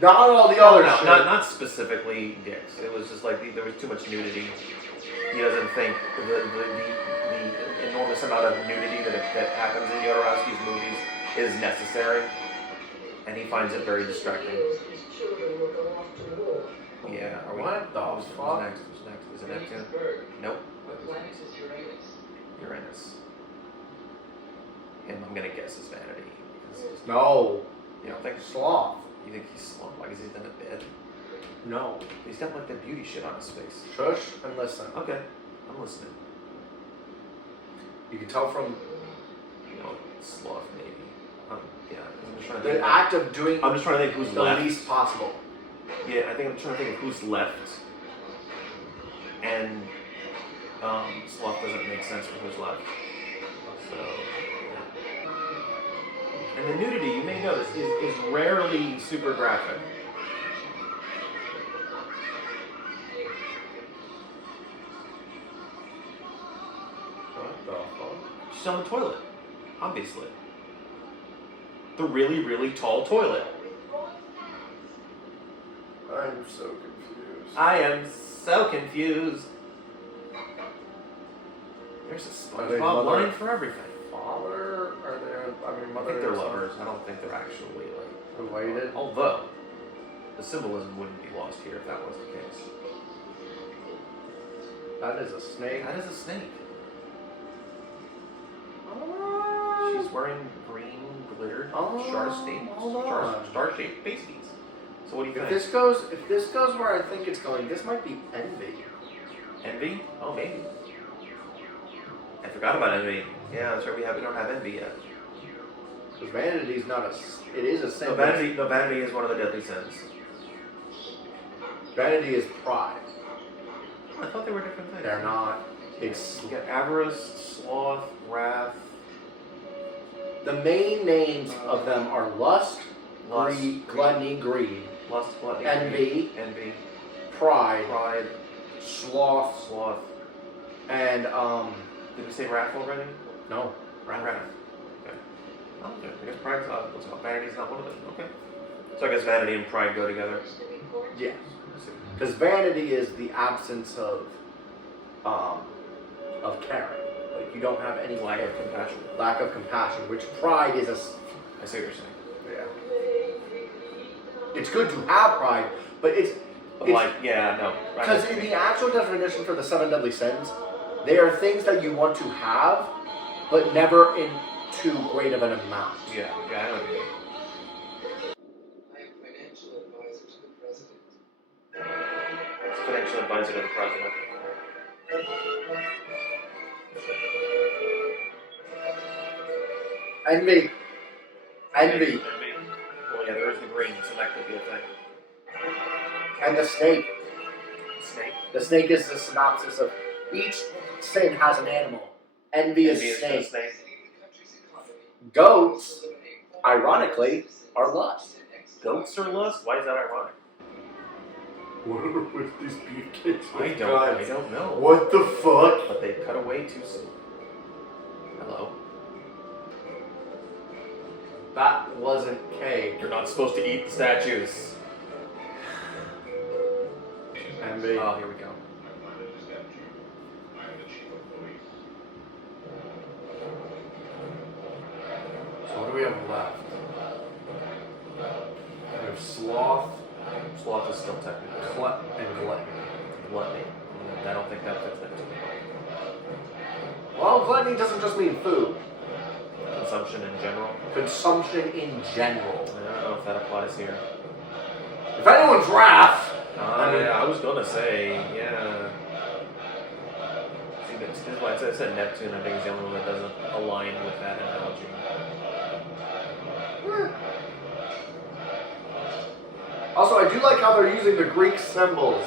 Not all the other shit. Not specifically dicks. It was just like there was too much nudity. He doesn't think the enormous amount of nudity that happens in Jodorowsky's movies is necessary, and he finds it very distracting. Yeah. Are we? What the Who's fuck? next? Is it Neptune? Nope. What planet is Uranus? Uranus. Him, I'm gonna guess is vanity. No. You don't think? Sloth. You think he's slow? Like, is he in a bed? No. He's got like that beauty shit on his face. Shush and listen. Okay, I'm listening. You can tell from You know, sloth maybe. Yeah, I'm just trying to the think. act of doing I'm just trying to think who's the left. least possible. Yeah, I think I'm trying to think of who's left. And sloth doesn't make sense for who's left. So, yeah. And the nudity, you may notice, is rarely super graphic. What the fuck? She's on the toilet, obviously. The really, really tall toilet. I'm so confused. I am so confused. There's a Are they SpongeBob mother- line for everything. Father? Are they? I mean, I mother. think they're and son? lovers. I don't think they're actually like Related. Although the symbolism wouldn't be lost here if that was the case. That is a snake. That is a snake. Oh. She's wearing green glittered Oh, star-shaped pasties. So what do you If think? this goes where I think it's going, this might be envy. Envy? Oh, maybe. I forgot about envy. Yeah, that's right. We don't have envy yet. Because vanity is not it is a sin. No, vanity is one of the deadly sins. Vanity is pride. I thought they were different things. They're not. It's You got avarice, sloth, wrath. the main names of them are lust, Lust, greed, gluttony, greed, lust, gluttony, envy, envy, pride, pride, sloth, sloth. and Did we say wrath already? no, Wrath. Okay. Oh, okay. I guess pride's not. Vanity's not one of them. Okay. So I guess vanity and pride go together. yes, because vanity is the absence of caring. Like you don't have any Lack of compassion. Lack of compassion, which pride is a. I see what you're saying. Yeah. It's good to have pride, but it's Like, yeah, no. because in the actual definition for the 7 deadly sins, they are things that you want to have, but never in too great of an amount. Yeah, I know what you mean. I am financial advisor to the president. It's financial advisor to the president. Envy. Well, yeah, there is the green, so that could be a thing. And the snake. Snake. The snake is the synopsis of each sin has an animal. Envy is snake. Goats, ironically, are lust. Goats are lust? Why is that ironic? What are with these beefcakes? I don't know. What the fuck? But they cut away too soon. Hello? That wasn't cake. You're not supposed to eat the statues. Envy. Oh, here we go. So what do we have left? We have sloth, Sloth is still technically. and gluttony. Gluttony. I don't think that fits into Well, gluttony doesn't just mean food. consumption in general. Consumption in general. I don't know if that applies here. If anyone's wrath, I was gonna say, yeah. See, this is why I said Neptune. I think is the only one that doesn't align with that analogy. Also, I do like how they're using the Greek symbols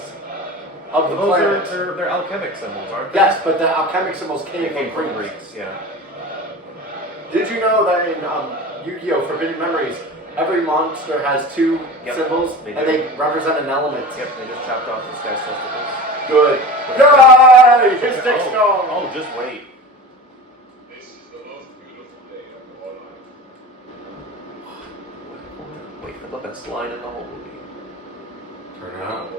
of the planets. They're alchemic symbols, aren't they? Yes, but the alchemic symbols They came from Greeks. Greeks, yeah. Did you know that in Yu-Gi-Oh! Forbidden Memories, every monster has 2 symbols, they and do. they represent an element? Yep, they just chopped off this guy's testicles. Good. Yay! His dick's gone! Oh, just wait. This is the most beautiful day of your life. Wait for the best line in the whole movie. Turn out.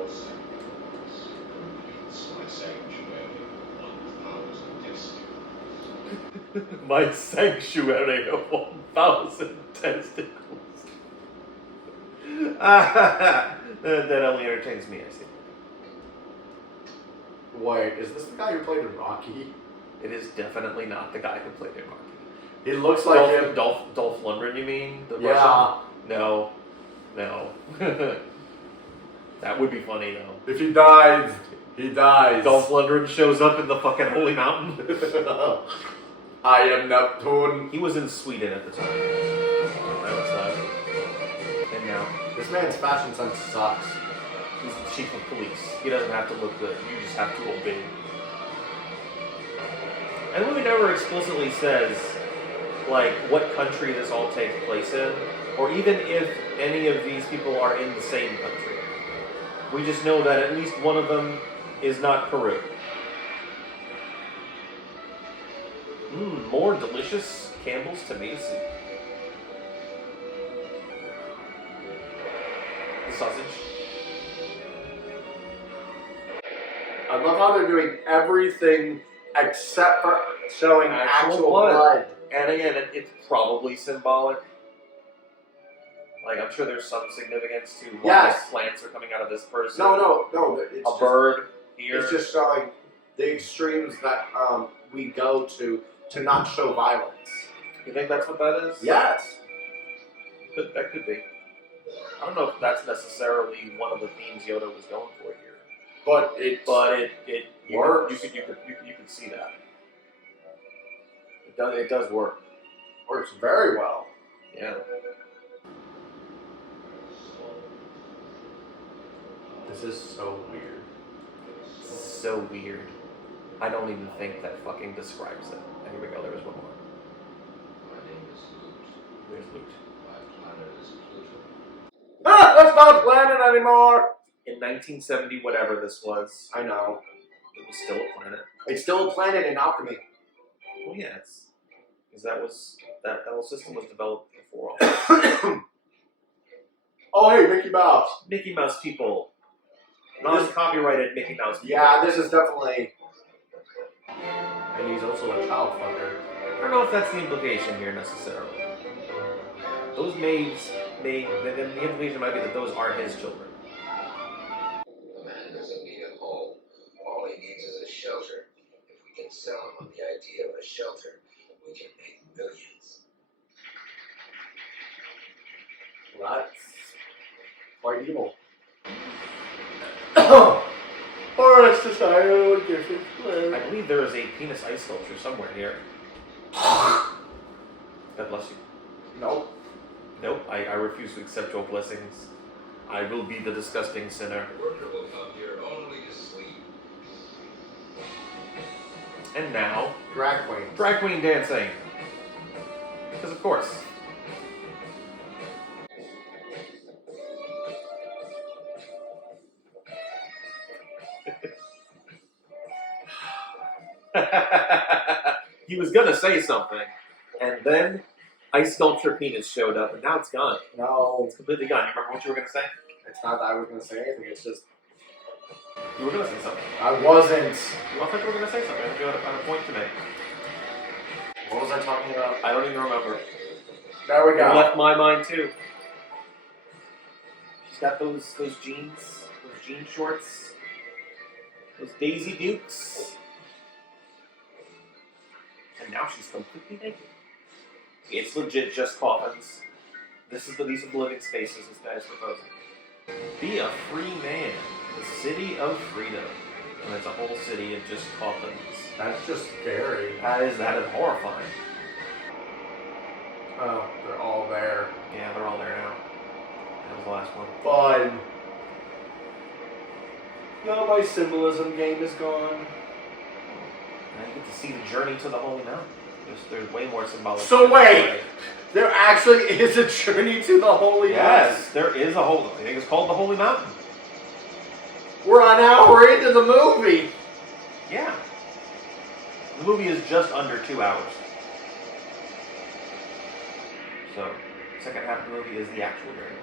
It's my sanctuary, 1,000 testicles. My sanctuary of 1,000 testicles. That only entertains me, I see. Wait, is this the guy who played in Rocky? It is definitely not the guy who played in Rocky. He looks like him. Dolph Lundgren, you mean? The Yeah. Russian? No. That would be funny, though. If he dies, he dies. Dolph Lundgren shows up in the fucking Holy Mountain. I am Neptune. He was in Sweden at the time. That was and now This man's fashion sense sucks. he's the chief of police. He doesn't have to look good. You just have to obey. And the movie never explicitly says, like, what country this all takes place in, or even if any of these people are in the same country. We just know that at least one of them is not Peru. More delicious Campbell's tomato soup. The sausage. I love how they're doing everything except for showing actual blood. blood. And again, it's probably symbolic. Like, I'm sure there's some significance to why plants are coming out of this person. No. It's A bird here. It's just showing the extremes that we go to not show violence. You think that's what that is? Yes. That could be. I don't know if that's necessarily one of the themes Yoda was going for here. But it works. You could see that. It does work. Works very well. Yeah. This is so weird. This is so weird. I don't even think that fucking describes it. Here we go, there is one more. My name is Loot. There's loot. My planet is Pluto. Ah, that's not a planet anymore! In 1970, whatever this was, I know. it was still a planet. It's still a planet in alchemy. Well, yeah, it's because that whole system was developed before all. Oh, hey, Mickey Mouse. Mickey Mouse people, non-copyrighted Mickey Mouse people. Yeah, this is definitely... And he's also a child fucker. I don't know if that's the implication here necessarily. Those maids, the implication might be that those are his children. A man doesn't need a home. All he needs is a shelter. If we can sell him on the idea of a shelter, we can make millions. That's quite evil. Or a society with different I plans. believe there is a penis ice sculpture somewhere here. God bless you. Nope. Nope, I refuse to accept your blessings. I will be the disgusting sinner. The worker will come here only to sleep. And now, Drag queen. drag queen dancing. Because of course. He was gonna say something, and then ice sculpture penis showed up, and now it's gone. No, It's completely gone. You remember what you were gonna say? it's not that I was going to say anything. It's just, You were gonna say something. I wasn't. You all thought you were gonna say something. I think you had a point to make. What was I talking about? I don't even remember. There we It go. left my mind too. She's got those jeans, those jean shorts, those Daisy Dukes, and now she's completely naked. It's legit just coffins. These are the living spaces this guy is proposing. Be a free man. The city of freedom. And it's a whole city of just coffins. That's just scary. That is horrifying. Oh, they're all there. Yeah, they're all there now. That was the last one. Fun. No, my symbolism game is gone. Now you get to see the journey to the Holy Mountain. There's way more symbolic. So wait! There actually is a journey to the Holy Yes, Mountain. there is a holy. I think it's called the Holy Mountain. We're an hour into the movie. Yeah. The movie is just under 2 hours. So, second half of the movie is the actual journey.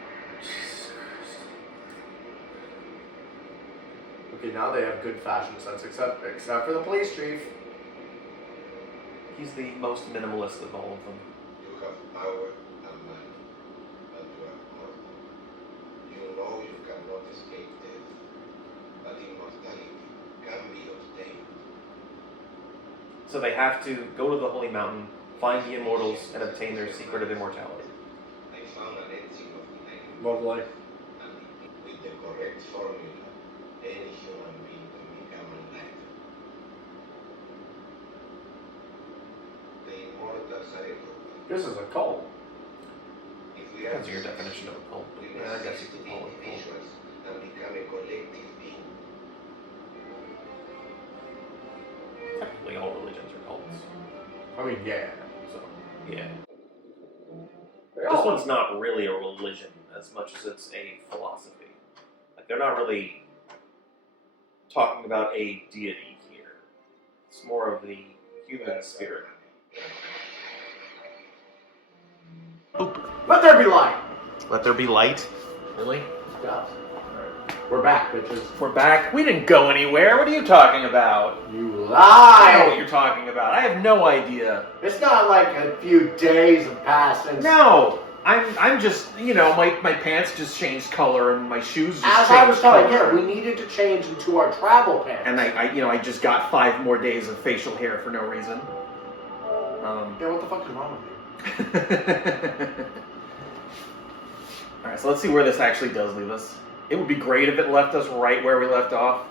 Okay, now they have good fashion sense, except for the police chief. He's the most minimalist of all of them. You have power and money, but you are mortal. You know you cannot escape death, but immortality can be obtained. So they have to go to the Holy Mountain, find the immortals, and obtain their secret of immortality. I found an etching of the name, Lovely. and with the correct formula, any human being can become enlightened. The immortals are everywhere. This is a cult. If we Depends are on your definition of a cult. we Yeah, I must guess you cease to could be call it a cult. individuals and become a collective being. Technically, all religions are cults. I mean, yeah. So, yeah. They This all- one's not really a religion as much as it's a philosophy. Like, they're not really talking about a deity here. It's more of the human spirit. Let there be light. Let there be light. Really? Yeah. We're back, bitches. We're back. We didn't go anywhere. What are you talking about? You I know what lie. you're talking about. I have no idea. It's not like a few days have passed since. No. I'm just, my pants just changed color and my shoes just As changed I was telling color. you, we needed to change into our travel pants. And I just got 5 more days of facial hair for no reason. Yeah, what the fuck is wrong with you? Alright, so let's see where this actually does leave us. It would be great if it left us right where we left off.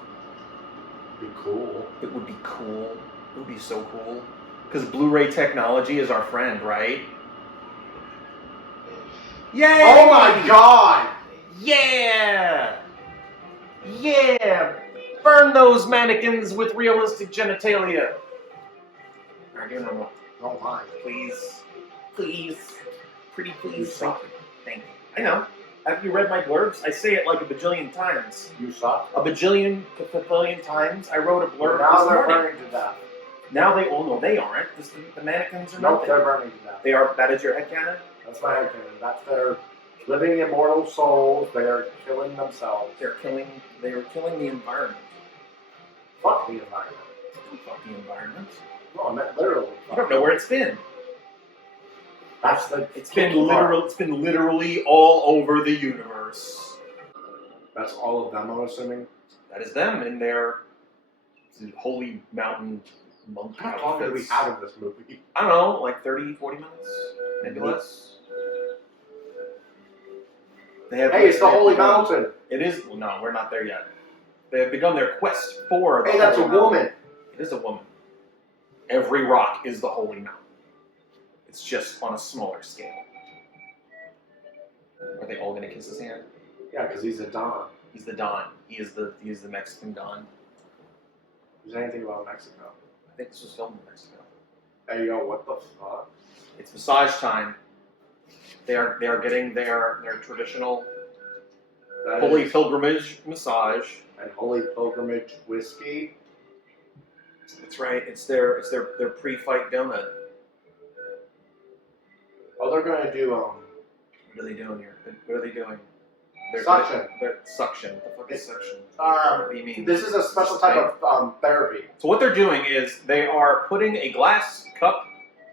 Be cool. It would be cool. It would be so cool. Because Blu-ray technology is our friend, right? Yay! Oh my god! Yeah! Yeah! Burn those mannequins with realistic genitalia. Alright, give me one more. Don't mind. Please. Please. Pretty You please. suck. Thank you. I know. Have you read my blurbs? I say it like a bajillion times. You suck. A bajillion times. I wrote a blurb Now this they're morning. burning to death. Now they, oh no, they aren't. The mannequins are Nope, nothing. they're burning to death. They are, that is your headcanon? That's my opinion. That's their living immortal souls. They are killing themselves. They are killing the environment. Fuck the environment. Don't fuck the environment. No, I meant literally. You don't know where it's been. That's the. It's been literally all over the universe. That's all of them, I'm assuming. That is them in their holy mountain monkey How long did we outfits. have in this movie? I don't know, like 30, 40 minutes? Maybe less. They have, Hey, it's the Holy Mountain. It is. Well, no, we're not there yet. They have begun their quest for the Hey, that's a Holy Mountain. woman. It is a woman. Every rock is the Holy Mountain. It's just on a smaller scale. Are they all gonna kiss his hand? Yeah, because he's a Don. He's the Don. He is the Mexican Don. Is there anything about Mexico? I think this was filmed in Mexico. Hey, yo, what the fuck? It's massage time. They are getting their traditional That holy is- pilgrimage massage. And Holy Pilgrimage whiskey. That's right. It's their pre-fight donut. Oh, they're gonna do What are they doing here? What are they doing? Suction. They're suction. What the fuck is suction? What do you mean? This is a special type of therapy. So what they're doing is they are putting a glass cup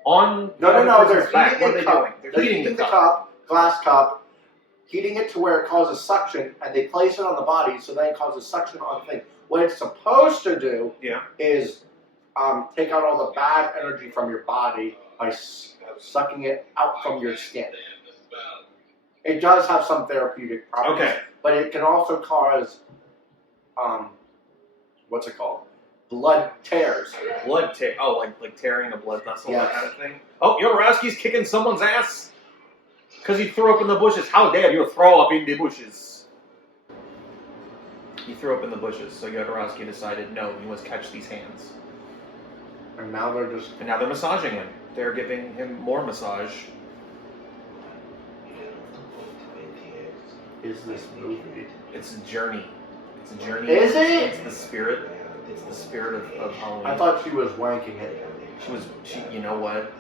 on. No, the they're person's back. heating What are the they cup. doing? They're heating the cup. Glass cup, heating it to where it causes suction, and they place it on the body, so then it causes suction on the thing. What it's supposed to do is take out all the bad energy from your body by sucking it out from your skin. It does have some therapeutic properties, Okay. but it can also cause, what's it called? Blood tears. Blood tear. Oh, like tearing a blood vessel, Yes. that kind of thing. Oh, Yodorovsky's kicking someone's ass because he threw up in the bushes. How dare you throw up in the bushes? He threw up in the bushes, so Yodorovsky decided, no, you must catch these hands. And now they're just... And now they're massaging him. They're giving him more massage. Is this movie? It's a journey. It's a journey. Is it? It's the spirit. It's the spirit of Halloween. I thought she was wanking it. You know what?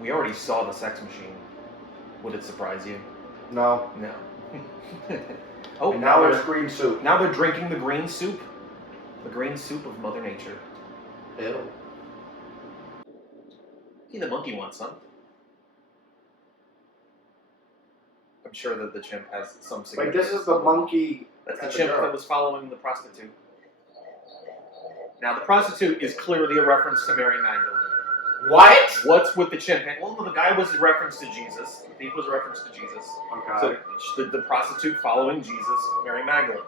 We already saw the sex machine. Would it surprise you? No. No. Oh, And now there's green soup. Now they're drinking the green soup. The green soup of Mother Nature. Ew. He, the monkey, wants some. I'm sure that the chimp has some Wait, significance. this is the monkey. That's the and the chimp girl. that was following the prostitute. Now, the prostitute is clearly a reference to Mary Magdalene. What? What's with the chimp? Well, the guy was a reference to Jesus. The thief was a reference to Jesus. Okay. So the prostitute following Jesus, Mary Magdalene.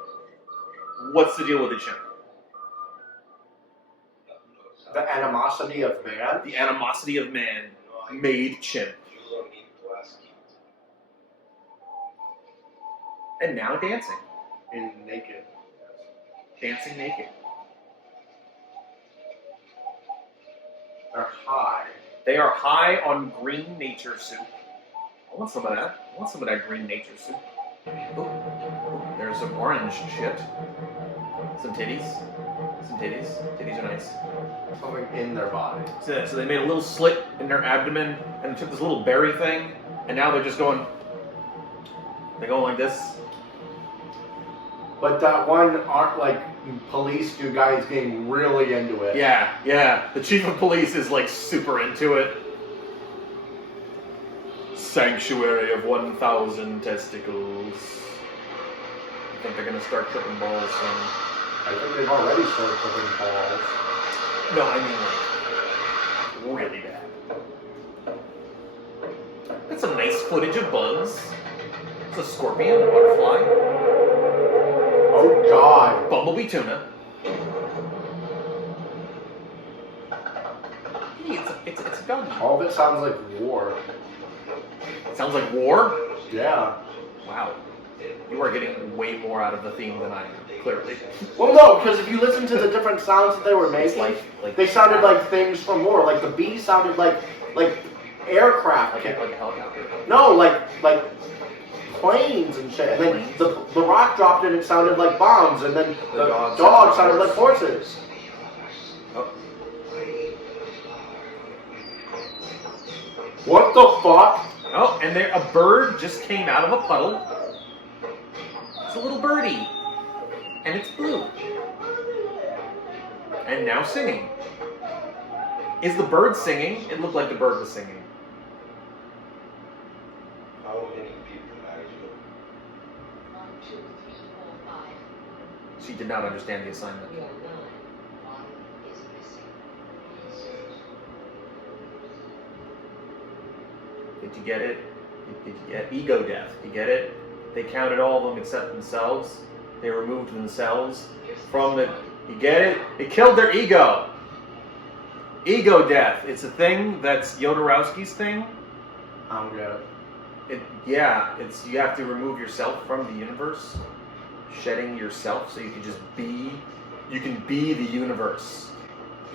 What's the deal with the chimp? The animosity of man. The animosity of man made chimp. You don't need to ask him. And now dancing. In naked. Dancing naked. They're high. They are high on green nature soup. I want some of that. I want some of that green nature soup. Ooh, there's some orange shit. Some titties. Some titties. Titties are nice. Something in their body. So they made a little slit in their abdomen and took this little berry thing, and now they're just going. They're going like this. But that one police dude guy is getting really into it. Yeah. The chief of police is like super into it. Sanctuary of 1,000 testicles. I think they're gonna start tripping balls soon. I think they've already started tripping balls. No, I mean like really bad. That's some nice footage of bugs. It's a scorpion, a butterfly, Oh God. bumblebee tuna. Hey, it's a doggy. All of it sounds like war. It sounds like war. Yeah. Wow. You are getting way more out of the theme than I am, clearly. Well, no, because if you listen to the different sounds that they were making, like they sounded like things from war. Like the bee sounded like aircraft. Like a helicopter. No, like planes and shit. And then the rock dropped and it sounded like bombs. And then the dog sounded like horses. Oh. What the fuck? Oh, and there a bird just came out of a puddle. It's a little birdie. And it's blue. And now singing. Is the bird singing? It looked like the bird was singing. How many people are you? 1, 2, 3, 4, 5. She did not understand the assignment. We are 9. 1 is missing. Did you get it? Did you get ego death? You get it? They counted all of them except themselves. They removed themselves from the... You get it? They killed their ego. Ego death. It's a thing that's Jodorowsky's thing. I don't get it. It's you have to remove yourself from the universe. Shedding yourself so you can just be... You can be the universe.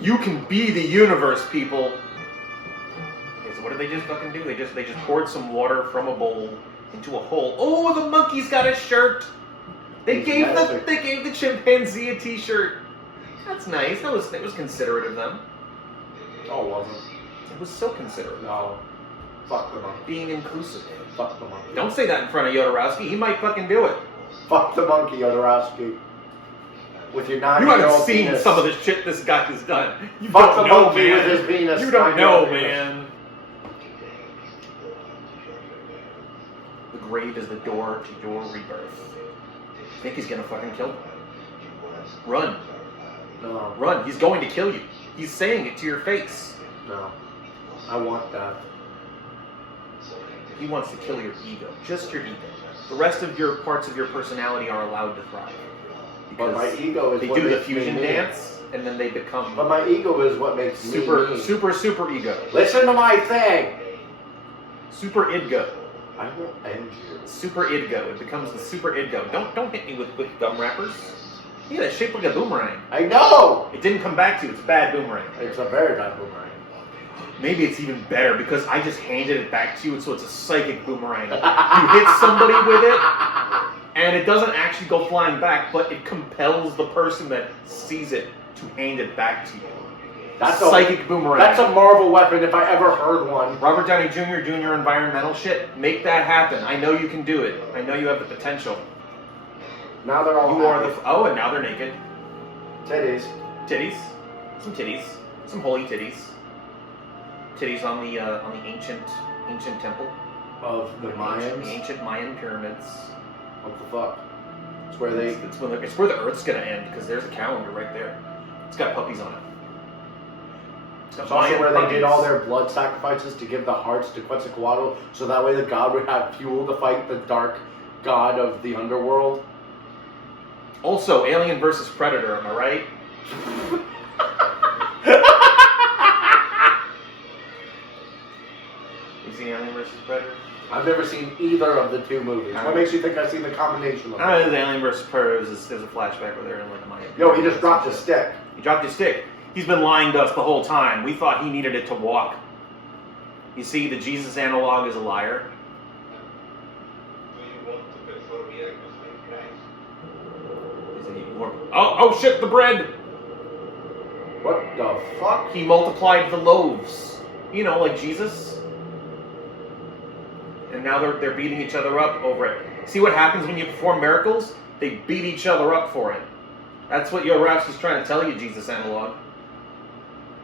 You can be the universe, people. Okay, so what did they just fucking do? They just poured some water from a bowl into a hole. Oh, the monkey's got a shirt. They gave the chimpanzee a t-shirt. That's nice. It was considerate of them. No, it wasn't. It was so considerate. No. Fuck the monkey. Being inclusive. Fuck the monkey. Don't say that in front of Jodorowsky. He might fucking do it. Fuck the monkey, Jodorowsky. With your 9-year-old You haven't seen penis. some of the shit this guy has done. You Fuck don't the know, monkey man. with his penis. You don't 9-year-old know, penis. man. The grave is the door to your rebirth. I think he's gonna fucking kill him. Run. No. Run. He's going to kill you. He's saying it to your face. No. I want that. He wants to kill your ego. Just your ego. The rest of your parts of your personality are allowed to thrive. But my ego is They what do the makes me fusion me. dance, and then they become But my ego is what makes me me. super ego. Listen to my thing. Super idgo. I will end you. Super idgo. It becomes the super idgo. Don't hit me with gum wrappers. Yeah, that's shaped like a boomerang. I know. It didn't come back to you. It's a bad boomerang. It's a very bad boomerang. Maybe it's even better because I just handed it back to you, so it's a psychic boomerang. You hit somebody with it, and it doesn't actually go flying back, but it compels the person that sees it to hand it back to you. That's Psychic boomerang. That's a Marvel weapon if I ever heard one. Robert Downey Jr. doing your environmental shit. Make that happen. I know you can do it. I know you have the potential. Now they're all You are happy. the... Oh, and now they're naked. Titties. Titties. Some titties. Some holy titties. Titties on the ancient temple. Of the Mayans. The ancient Mayan pyramids. What the fuck? It's where they... It's where the Earth's gonna end, because there's a calendar right there. It's got puppies on it. It's also where they did all their blood sacrifices to give the hearts to Quetzalcoatl, so that way the god would have fuel to fight the dark god of the underworld. Also, Alien vs. Predator, am I right? You seen Alien vs. Predator? I've never seen either of the two movies. What makes you think I've seen the combination of them? I don't know, Alien vs. Predator is a flashback where they're in like a Mayan. Yo, he just dropped his stick. He dropped his stick. He's been lying to us the whole time. We thought he needed it to walk. You see, the Jesus analog is a liar. Do you want to perform miracles like Christ? Oh shit, the bread! What the fuck? He multiplied the loaves. You know, like Jesus. And now they're beating each other up over it. See what happens when you perform miracles? They beat each other up for it. That's what Jodorowsky's trying to tell you, Jesus analog.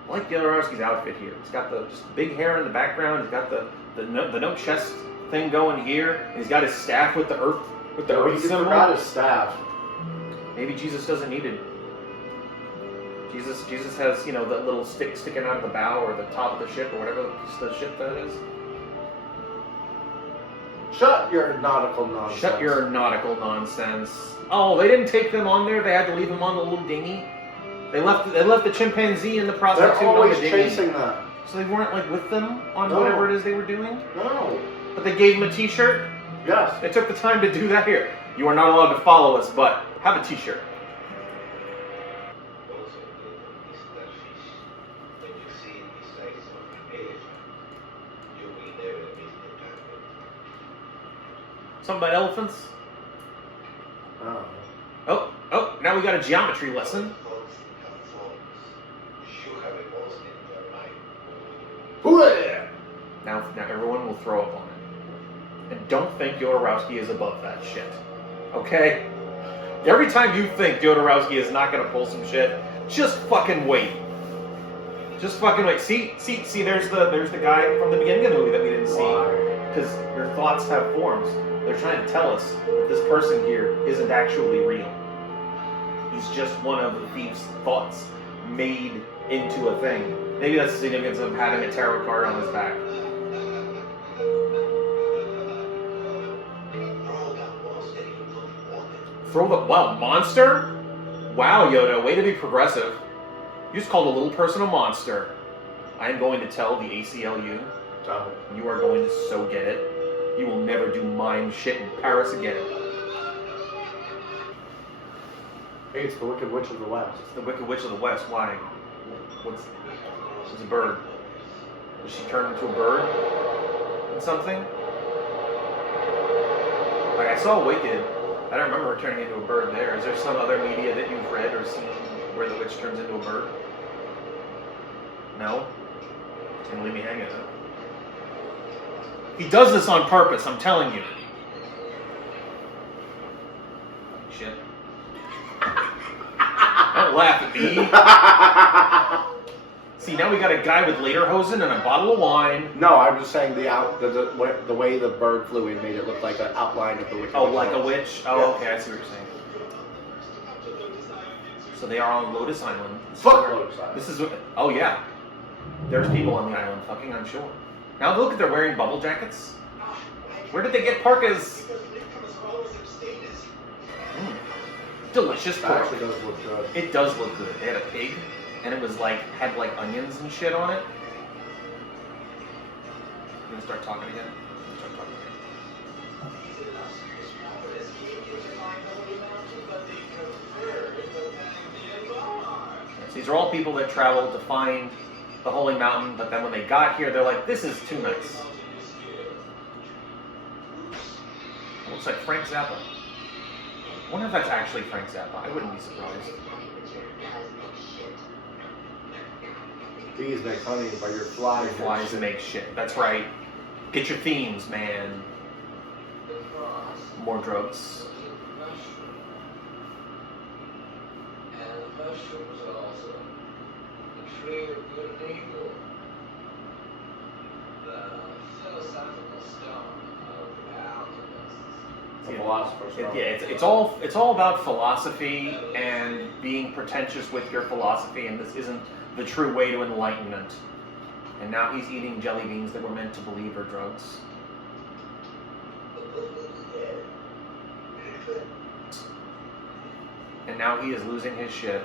I like Jodorowsky's outfit here. He's got the just big hair in the background. He's got the no chest thing going here. And he's got his staff with the earth He symbol. just forgot his staff. Maybe Jesus doesn't need it. Jesus has, you know, that little stick sticking out of the bow or the top of the ship or whatever the ship that is. Shut your nautical nonsense. Shut your nautical nonsense. Oh, they didn't take them on there. They had to leave them on the little dinghy. They left the chimpanzee and the prostitute They're on always the dinghy. chasing them. So they weren't like with them on No. whatever it is they were doing. No. But they gave him a T-shirt. Yes. They took the time to do that here. You are not allowed to follow us, but have a t-shirt. Also, the starfish, when you see it the size of an elephant, you will never miss the target. Something about elephants? Oh. Oh, now we got a geometry lesson. Thoughts have forms. You have a monster in your mind. Hooray! Now everyone will throw up on it. And don't think Jodorowsky is above that shit. Okay? Every time you think Jodorowsky is not gonna pull some shit, just fucking wait. Just fucking wait. See, there's the guy from the beginning of the movie that we didn't see. Because your thoughts have forms. They're trying to tell us that this person here isn't actually real. He's just one of the thief's thoughts made into a thing. Maybe that's the significance of having a tarot card on his back. Throw the monster? Wow, Yoda, way to be progressive. You just called a little person a monster. I am going to tell the ACLU. You are going to so get it. You will never do mime shit in Paris again. Hey, it's the Wicked Witch of the West. It's the Wicked Witch of the West. Why? What's a bird? Was she turned into a bird? And something? Like, I saw Wicked. I don't remember her turning into a bird there. Is there some other media that you've read or seen where the witch turns into a bird? No? It's gonna leave me hanging, huh? He does this on purpose, I'm telling you. Shit. Don't laugh at me. See, now we got a guy with lederhosen and a bottle of wine. No, I'm just saying the way the bird flew in made it look like an outline of the Wicked Witch. Oh, like a witch? Oh, yeah. Okay, I see what you're saying. So they are on Lotus Island. Fuck Lotus Island. This is what... Oh, yeah. There's people on the island fucking, I'm sure. Now look at they're wearing bubble jackets. Where did they get parkas? Delicious pork. That actually does look good. It does look good. They had a pig, and it was like, had like onions and shit on it. I'm gonna start talking again. Yes, these are all people that traveled to find the Holy Mountain, but then when they got here, they're like, this is too nice. It looks like Frank Zappa. I wonder if that's actually Frank Zappa. I wouldn't be surprised. Bees make honey, but your flies Make shit. That's right. Get your themes, man. More drugs. And the mushrooms also. The tree of good and evil. The philosophical stone of alchemists. The philosopher's stone. Yeah, it's all about philosophy and being pretentious with your philosophy, and this isn't the true way to enlightenment. And now he's eating jelly beans that we're meant to believe are drugs. And now he is losing his shit.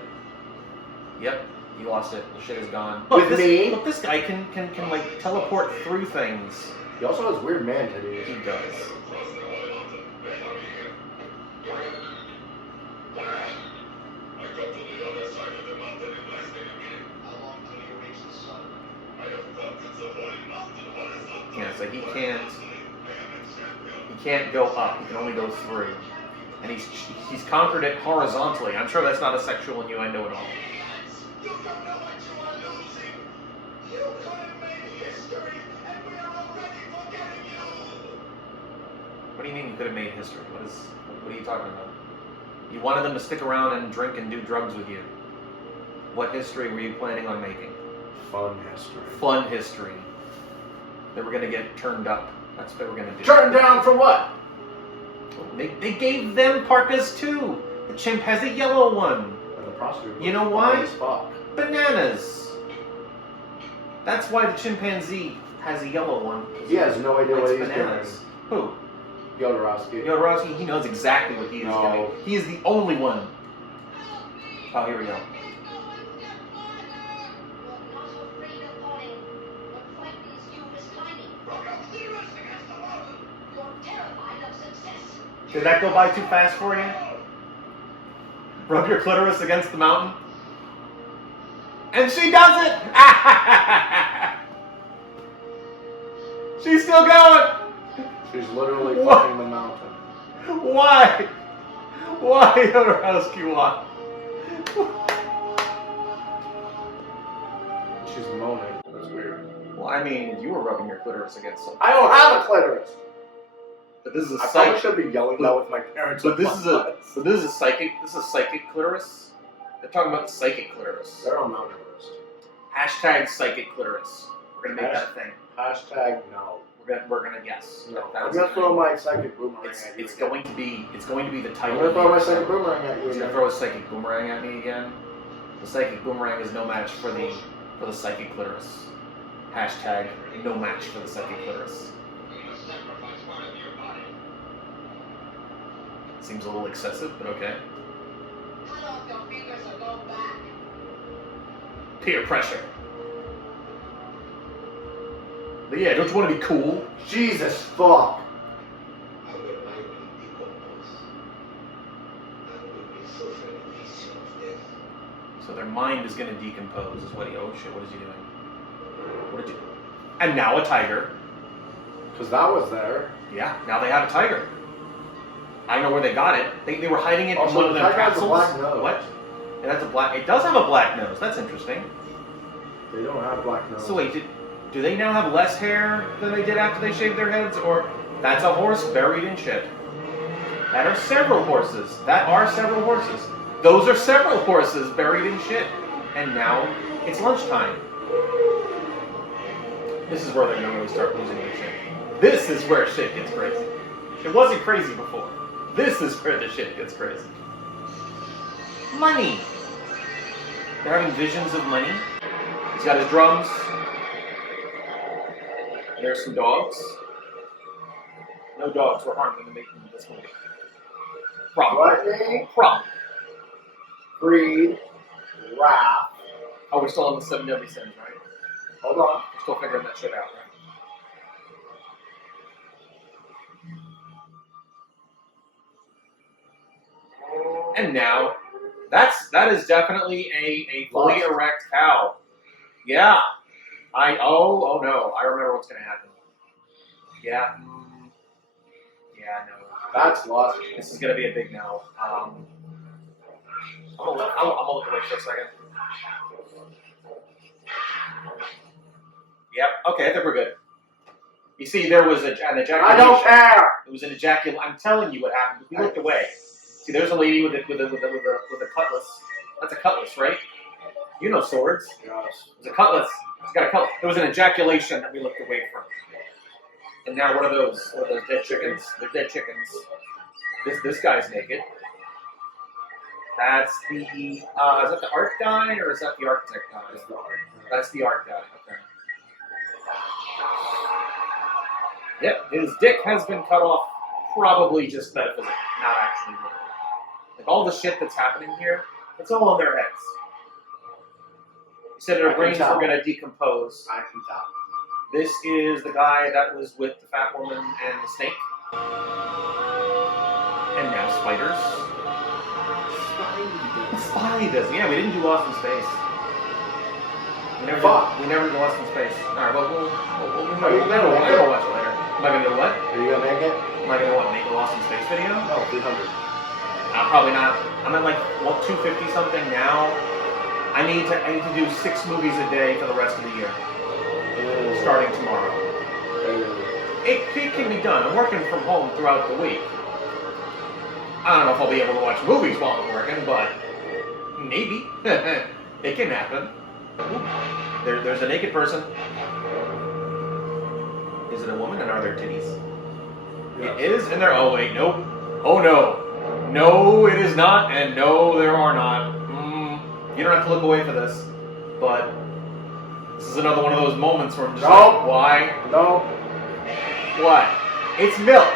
Yep, he lost it. The shit is gone. Look, this guy can like teleport through things. He also has weird man titties. He does. Yeah, so he can't go up. He can only go through. And he's conquered it horizontally. I'm sure that's not a sexual innuendo at all. You don't know what you are losing. You could have made history, and we are already forgetting you. What do you mean you could have made history? What are you talking about? You wanted them to stick around and drink and do drugs with you. What history were you planning on making? Fun history. Fun history. They were going to get turned up. That's what they were going to do. Turned down for what? They gave them parkas too. The chimp has a yellow one. And the prostitute. You know why? As fuck. Bananas. That's why the chimpanzee has a yellow one. He has no idea what he's bananas. doing. Who? Jodorowsky. Jodorowsky, he knows exactly what he is doing. He is the only one. Oh, here we go. You're terrified of Did that go by too fast for you? Rub your clitoris against the mountain? And she does it! She's still going! She's literally fucking the mountain. Why? Why, Rescue? She's moaning. That's weird. Well, I mean, you were rubbing your clitoris against something. I don't have a clitoris. But this is a I probably psychic. should be yelling that with my parents. But this is a psychic. This is a psychic clitoris. They're talking about the psychic clitoris. They're on Mount Everest. Hashtag psychic clitoris. We're gonna make that a thing. Hashtag no. We're gonna guess. No. That's I'm gonna the throw thing. my psychic boomerang It's at you. going to be the I'm title. gonna throw my psychic boomerang at you. He's gonna throw a psychic boomerang at me again. The psychic boomerang is no match for the psychic clitoris. Hashtag no match for the psychic clitoris. Seems a little excessive, but okay. Cut off your fingers or go back. Peer pressure. But yeah, don't you want to be cool? Jesus fuck. Our mind will decompose, and we will suffer the vision of death. So their mind is going to decompose, is what he. Oh shit! What is he doing? What did you? And now a tiger. Because that was there. Yeah, now they have a tiger. I don't know where they got it. They were hiding it in Also, one of the their tiger has a capsules. black nose. What? And that's a black. It does have a black nose. That's interesting. They don't have black nose. So wait, do they now have less hair than they did after they shaved their heads, or that's a horse buried in shit? That are several horses. That are several horses. Those are several horses buried in shit. And now it's lunchtime. This is where they're gonna really start losing their shit. This is where shit gets crazy. It wasn't crazy before. This is where the shit gets crazy. Money. They're having visions of money. He's got his drums. There's some dogs. No dogs were harmed in the making of this movie. Probably. Gluttony, Probably. greed, wrath. Oh, we're still on the 7 deadly sins, right? Hold on. We're still figuring that shit out, right? And now, that is definitely a fully erect cow. Yeah. Oh no, I remember what's gonna happen. Yeah. Yeah, no. That's lost. This is gonna be a big no. I'm gonna look away for a second. Yep. Okay, I think we're good. You see, there was an ejaculation. I don't care. It was an ejaculation. I'm telling you what happened. We looked away. See, there's a lady with a cutlass. That's a cutlass, right? You know swords. Yes. It's a cutlass. She's got a cutlass. There was an ejaculation that we looked away from. And now what are those? What are those dead chickens? They're dead chickens. This guy's naked. That's the is that the art guy or is that the architect guy? That's the art guy. Okay. Yep, his dick has been cut off. Probably just metaphysically, not actually literally. Like all the shit that's happening here, it's all on their heads. He said their brains were going to decompose. I can tell. This is the guy that was with the fat woman and the snake. And now spiders. Spiders. Yeah, we didn't do Lost in Space. We never did Lost in Space. Alright, well, we're gonna watch it later. Am I gonna do what? Are you gonna make it? Am I gonna make a Lost in Space video? No, 300. Probably not. I'm at like 250 something now. I need to do 6 movies a day for the rest of the year. Starting tomorrow. It can be done. I'm working from home throughout the week. I don't know if I'll be able to watch movies while I'm working, but maybe. It can happen. There's a naked person. Is it a woman and are there titties? Yes. It is, and there. Oh wait, nope. Oh no. No, it is not, and no, there are not. You don't have to look away for this, but this is another one of those moments where I'm just like, why? No. What? It's milk.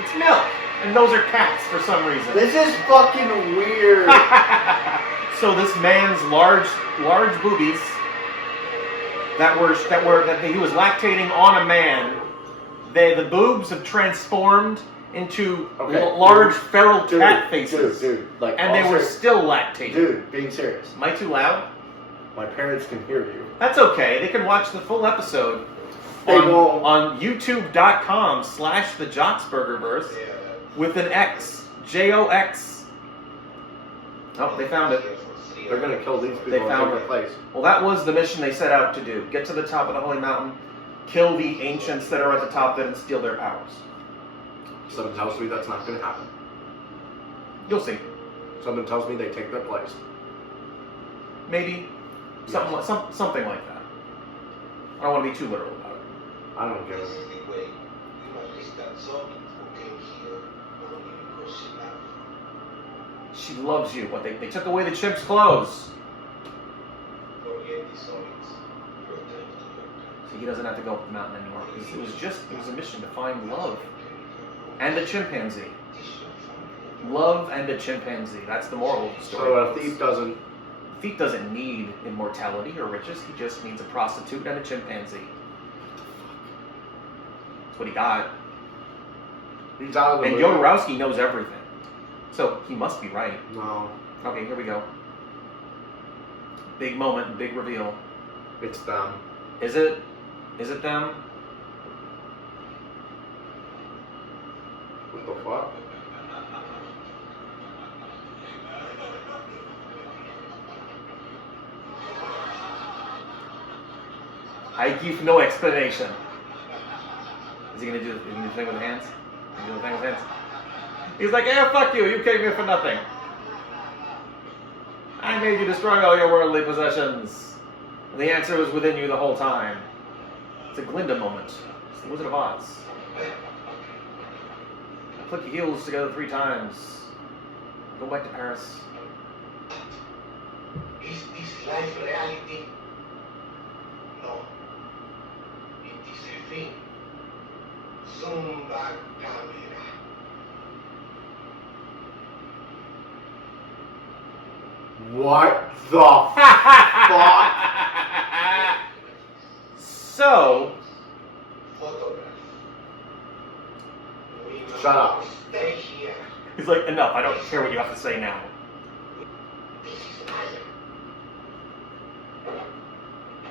It's milk. And those are cats for some reason. This is fucking weird. So this man's large boobies that he was lactating on a man, the boobs have transformed into Okay. large feral cat faces. Dude, like, and they were serious. still lactating. Dude, being serious. Am I too loud? My parents can hear you. That's okay. They can watch the full episode They won't. on youtube.com/thejocksburgerverse with an X. J-O-X. Oh, they found it. They're gonna kill these people They and found take it. their place. Well, that was the mission they set out to do. Get to the top of the holy mountain, kill the ancients that are at the top of it, and steal their powers. Something tells me that's not gonna happen. You'll see. Something tells me they take their place. Maybe. Something like that. I don't want to be too literal about it. I don't give This a... is the way. You must list that zombie who came here only because she loved you. She loves you. What, they took away the chimp's clothes. Forget the zombies. Return to your So he doesn't have to go up the mountain anymore. It was a mission to find love. And a chimpanzee. Love and a chimpanzee. That's the moral of the story. So a thief doesn't... A thief doesn't need immortality or riches. He just needs a prostitute and a chimpanzee. That's what he got. He's out of the And movie. Jodorowsky knows everything. So he must be right. No. Okay, here we go. Big moment, big reveal. It's them. Is it? Is it them? What the fuck? I give no explanation. Is he gonna do the thing with the hands? Is he gonna do the thing with hands? He's like, yeah, fuck you. You came here for nothing. I made you destroy all your worldly possessions. The answer was within you the whole time. It's a Glinda moment. It's the Wizard of Oz. Click your heels together 3 times. Go back to Paris. Is this life reality? No. It is a thing. Zoom back camera. What the fuck? So, Photograph. We must Shut up. Stay here. he's like, enough. I don't care what you have to say now. This is Adam.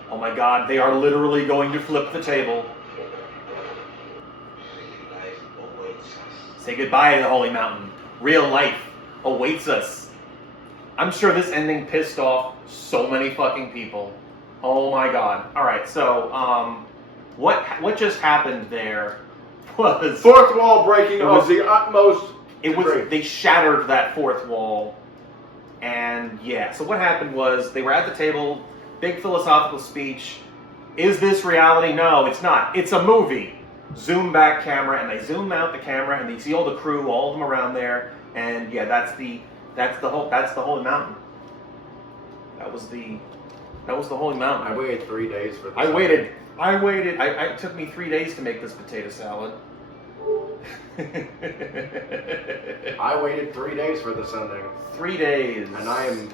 Oh my god, they are literally going to flip the table. Real life awaits us. Say goodbye to the Holy Mountain. Real life awaits us. I'm sure this ending pissed off so many fucking people. Oh my god. Alright, so, what just happened there was... Fourth wall breaking It was- of the utmost degree. They shattered that fourth wall. And yeah, so what happened was they were at the table, big philosophical speech. Is this reality? No, it's not. It's a movie. Zoom back camera, and they zoom out the camera, and they see all the crew, all of them around there, and yeah, that's the Holy Mountain. That was the Holy Mountain. I waited 3 days for this. I waited. It took me 3 days to make this potato salad. I waited 3 days for this ending. 3 days. And I am...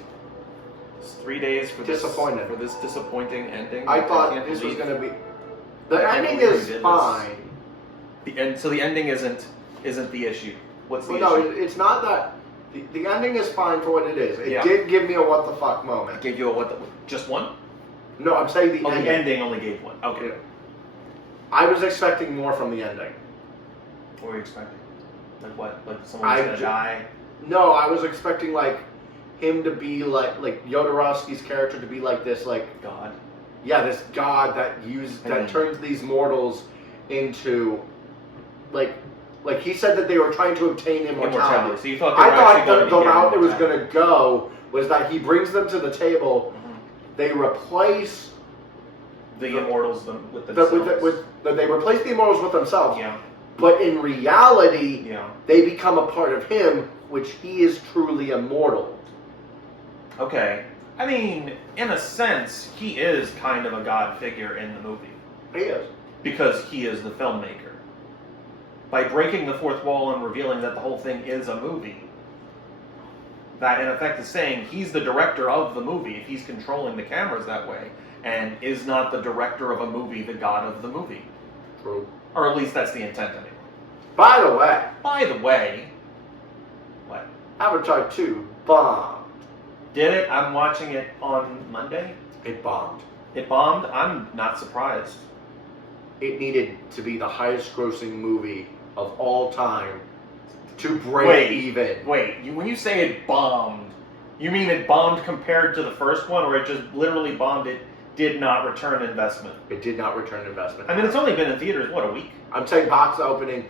It's 3 days for disappointed. for this disappointing ending. I thought can't this was believe- going to be... The I can't ending believe we is did this. fine. So the ending isn't the issue. What's the Well, no, issue? it's not that... The ending is fine for what it is. It Yeah. did give me a what the fuck moment. Gave you a what? Just one? No, I'm saying the Oh, ending. the ending only gave one. Okay. Yeah. I was expecting more from the ending. What were you expecting? Like what? Like someone was gonna die? No, I was expecting like him to be like Jodorowsky's character to be like this, like God. yeah, this god that turns these mortals into like he said that they were trying to obtain immortality. So you thought they I were thought actually going the to get route it was going immortality. to go was that he brings them to the table, they replace the immortals with they themselves. replace the immortals with themselves. Yeah. But in reality, Yeah. they become a part of him, which he is truly immortal. Okay. I mean, in a sense, he is kind of a god figure in the movie. He is. Because he is the filmmaker. By breaking the fourth wall and revealing that the whole thing is a movie, that in effect is saying he's the director of the movie if he's controlling the cameras that way, and is not the director of a movie the god of the movie. True. Or at least that's the intent anyway. By the way, what? Avatar 2 bombed. Did it? I'm watching it on Monday. It bombed. It bombed? I'm not surprised. It needed to be the highest grossing movie of all time to break even. Wait, when you say it bombed, you mean it bombed compared to the first one, or it just literally bombed, it did not return investment? It did not return investment. I mean, it's only been in theaters, what, a week? I'm saying box opening.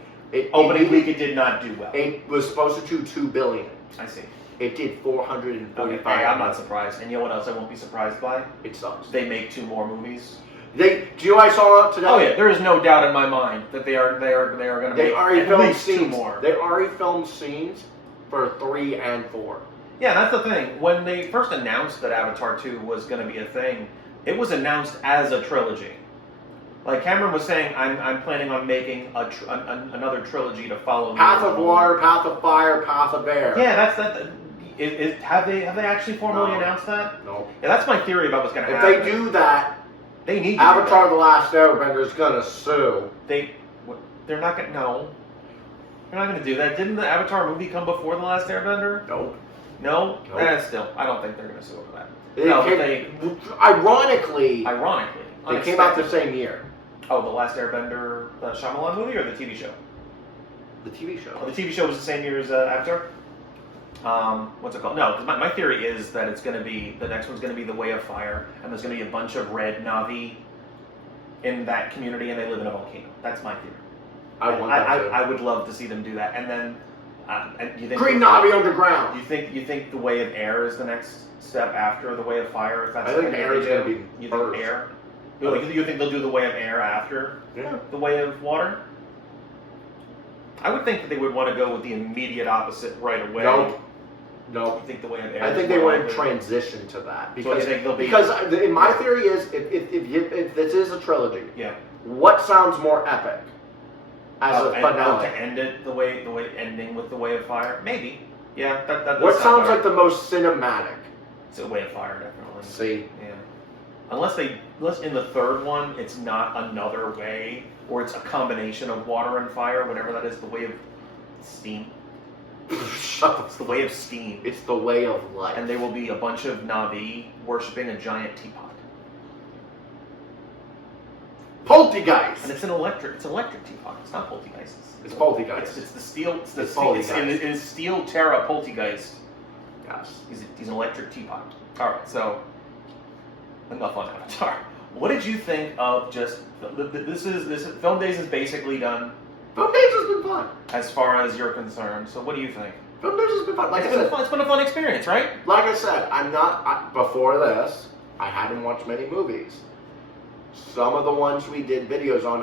Opening week, it did not do well. It was supposed to do $2 billion. I see. It did 445. Okay, I'm not surprised. And you know what else I won't be surprised by? It sucks. They make 2 more movies. Do you know what I saw today? Oh yeah, there is no doubt in my mind that they are going to make at least 2 more. They already filmed scenes for 3 and 4. Yeah, that's the thing. When they first announced that Avatar 2 was going to be a thing, it was announced as a trilogy. Like Cameron was saying, I'm planning on making another trilogy to follow. Path of Water, Path of Fire, Path of Air. Yeah, that's that. Have they actually formally announced that? No. Yeah, that's my theory about what's going to happen. If they do that, they need to Avatar: The Last Airbender is gonna sue. They're not gonna. No, they're not gonna do that. Didn't the Avatar movie come before The Last Airbender? Nope. No. Nope. Still, I don't think they're gonna sue over that. Ironically, they came out the same year. Oh, The Last Airbender, the Shyamalan movie, or the TV show? The TV show. Oh, the TV show was the same year as Avatar. What's it called? No, my theory is that it's going to be, the next one's going to be The Way of Fire, and there's going to be a bunch of red Na'vi in that community, and they live in a volcano. That's my theory. I would love to see them do that. And then, you think Green Na'vi underground. You think The Way of Air is the next step after The Way of Fire? If that's I think Air is going to be you first. think Air? You think they'll do The Way of Air after The Way of Water? I would think that they would want to go with the immediate opposite right away. Nope. You think The Way of Air? I think they want to transition to that because because in my theory is if this is a trilogy, yeah, what sounds more epic as a finale? To end it ending with The Way of Fire, maybe. Yeah, that. What sounds like the most cinematic? It's The Way of Fire, definitely. See, yeah. Unless in the third one, it's not another way, or it's a combination of water and fire, whatever that is. The Way of Steam. It's the Way of Steam. It's the way of life. And there will be a bunch of Na'vi worshipping a giant teapot. Poltergeist. And it's an electric teapot. It's not poltergeist. It's poltergeist. It's the steel. It's the poltergeist. It is steel Terra poltergeist. Yes. He's an electric teapot. All right. So enough on Avatar. What did you think of just this Film Days is basically done. Film Days has been fun. As far as you're concerned. So what do you think? Film Days has been fun. It's been a fun experience, right? Like I said, before this, I hadn't watched many movies. Some of the ones we did videos on,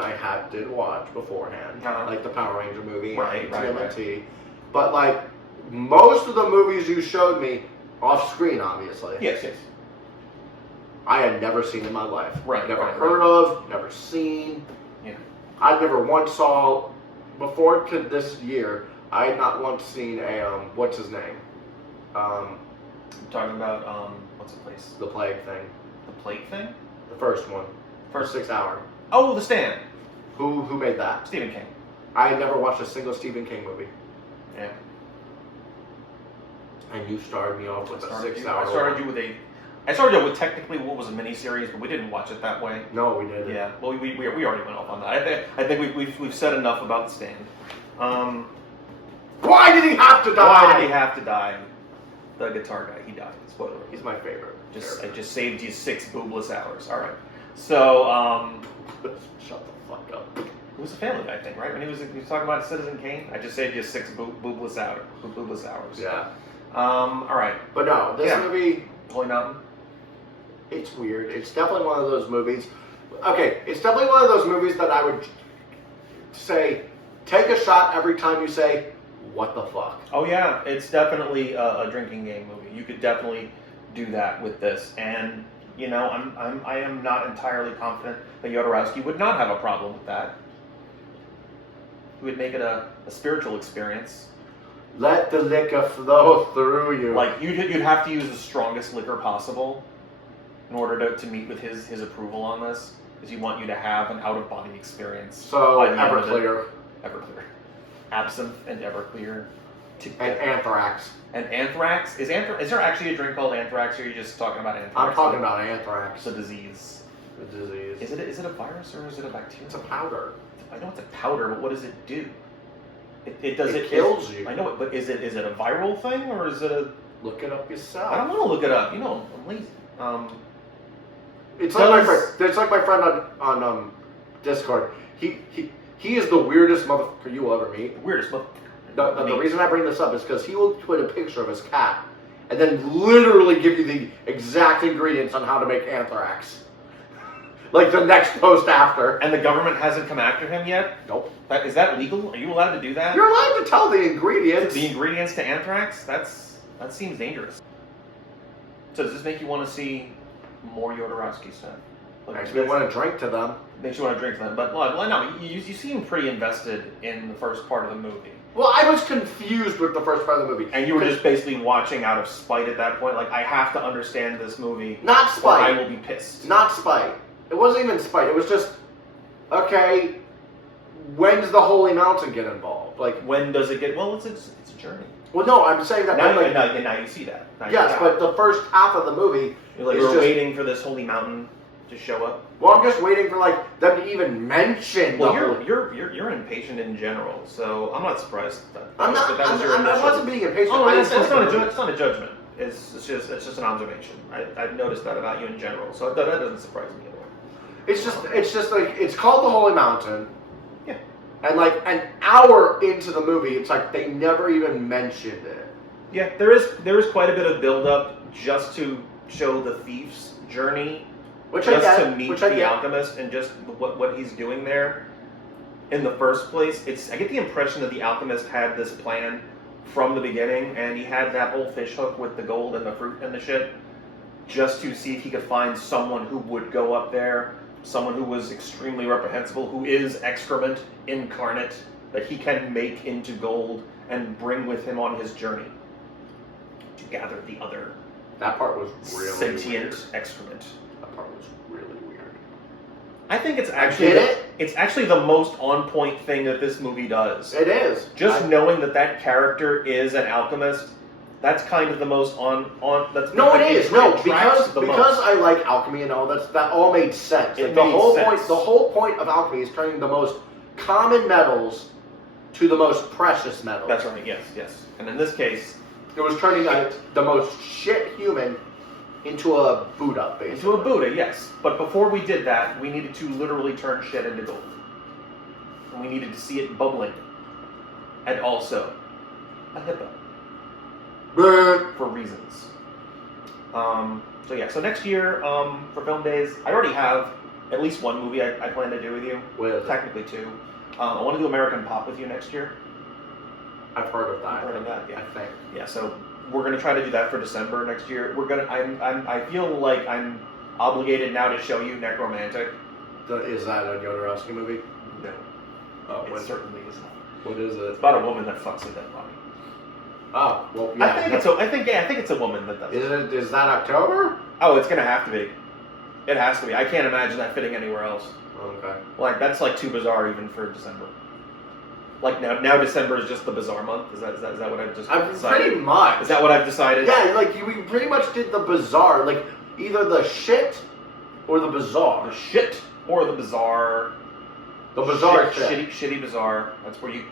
did watch beforehand, like the Power Ranger movie, right. But like most of the movies you showed me, off screen, obviously. Yes. I had never seen in my life. Never heard of, never seen. Yeah. I never once saw, before to this year, I had not once seen a, what's his name? I'm talking about, what's the place? The Plague thing. The Plague thing? The first one. First 6 hour. Oh, The Stand. Who made that? Stephen King. I had never watched a single Stephen King movie. Yeah. And you started me off with a 6 hour. I started with technically what was a miniseries, but we didn't watch it that way. No, we didn't. Yeah. Well, we already went off on that. I think we've said enough about The Stand. Why did he have to die? Why did he have to die? The guitar guy, he died. Spoiler. He's my favorite. I just saved you 6 boobless hours. All right. So, shut the fuck up. It was a Family Guy thing, right? When he was talking about Citizen Kane, I just saved you 6 boobless hours. Yeah. All right. But no, this movie. Holy Mountain. It's weird. It's definitely one of those movies. Okay, it's definitely one of those movies that I would say, take a shot every time you say, what the fuck? Oh yeah, it's definitely a drinking game movie. You could definitely do that with this, and you know, I am not entirely confident that Jodorowsky would not have a problem with that. He would make it a spiritual experience. Let the liquor flow through you. Like you'd have to use the strongest liquor possible in order to meet with his approval on this, because he want you to have an out of body experience. So Everclear. absinthe and Everclear And together. anthrax. And anthrax? Is there actually a drink called anthrax, or are you just talking about anthrax? I'm talking about anthrax. It's a disease. The disease. Is it a virus or is it a bacteria? It's a powder. I know it's a powder, but what does it do? It kills you. I know it, but is it a viral thing or is it a? Look it up yourself. I don't want to look it up. You know, I'm lazy. It's like my friend. It's like my friend on Discord. He is the weirdest motherfucker you will ever meet. Weirdest motherfucker. The reason I bring this up is because he will put a picture of his cat and then literally give you the exact ingredients on how to make anthrax. Like the next post after. And the government hasn't come after him yet? Nope. Is that legal? Are you allowed to do that? You're allowed to tell the ingredients. The ingredients to anthrax? That seems dangerous. So does this make you want to see more Jodorowsky stuff? Makes me want to drink to them. Makes you want to drink to them. But well, no, you seem pretty invested in the first part of the movie. Well, I was confused with the first part of the movie. And you were just basically watching out of spite at that point? Like, I have to understand this movie. Not spite. Or I will be pissed. Not spite. It wasn't even spite. It was just, okay, when does the Holy Mountain get involved? Like, when does it get... Well, it's a journey. Well, no, I'm saying that... Now you see that. Yes, but the first half of the movie... We're waiting for this Holy Mountain to show up. Well, I'm just waiting for them to even mention. Well, you're impatient in general, so I'm not surprised. I wasn't being impatient. Oh, it's not a judgment. It's just an observation. I've noticed that about you in general, so that doesn't surprise me at all. It's just like it's called the Holy Mountain. Yeah. And like an hour into the movie, it's like they never even mentioned it. Yeah, there is quite a bit of build up just to show the thief's journey. To meet the alchemist and just what he's doing there in the first place. I get the impression that the alchemist had this plan from the beginning, and he had that whole fish hook with the gold and the fruit and the shit, just to see if he could find someone who would go up there, someone who was extremely reprehensible, who is excrement incarnate, that he can make into gold and bring with him on his journey to gather the other. That part was really sentient weird. Excrement. That part was really weird. I think it's actually the most on point thing that this movie does. It is. Knowing that character is an alchemist, that's kind of the most on that's no, it is. No, because most. I like alchemy and all that all made sense. It like made the whole point of alchemy is turning the most common metals to the most precious metals. That's right. Yes. And in this case, it was turning the most shit human into a Buddha, basically. Into a Buddha, yes. But before we did that, we needed to literally turn shit into gold. And we needed to see it bubbling. And also, a hippo. For reasons. So next year, for film days, I already have at least one movie I plan to do with you. Technically two. I want to do American Pop with you next year. I've heard of that. You've heard of that, yeah. I think. Yeah, so we're gonna try to do that for December next year. I feel like I'm obligated now to show you Necromantic. Is that a Jodorowsky movie? No. Oh, it certainly is not. What is it? It's about a woman that fucks a dead body. Oh, well, yeah. I think it's a woman that does it. Is that October? Oh, it's gonna have to be. It has to be. I can't imagine that fitting anywhere else. Okay. Like, that's like too bizarre even for December. Like now December is just the bizarre month. Is that what I've just decided? Pretty much. Is that what I've decided? Yeah, like we pretty much did the bizarre, like either the shit or the bizarre. The shit or the bizarre. The bizarre shit. Shitty bizarre. That's where you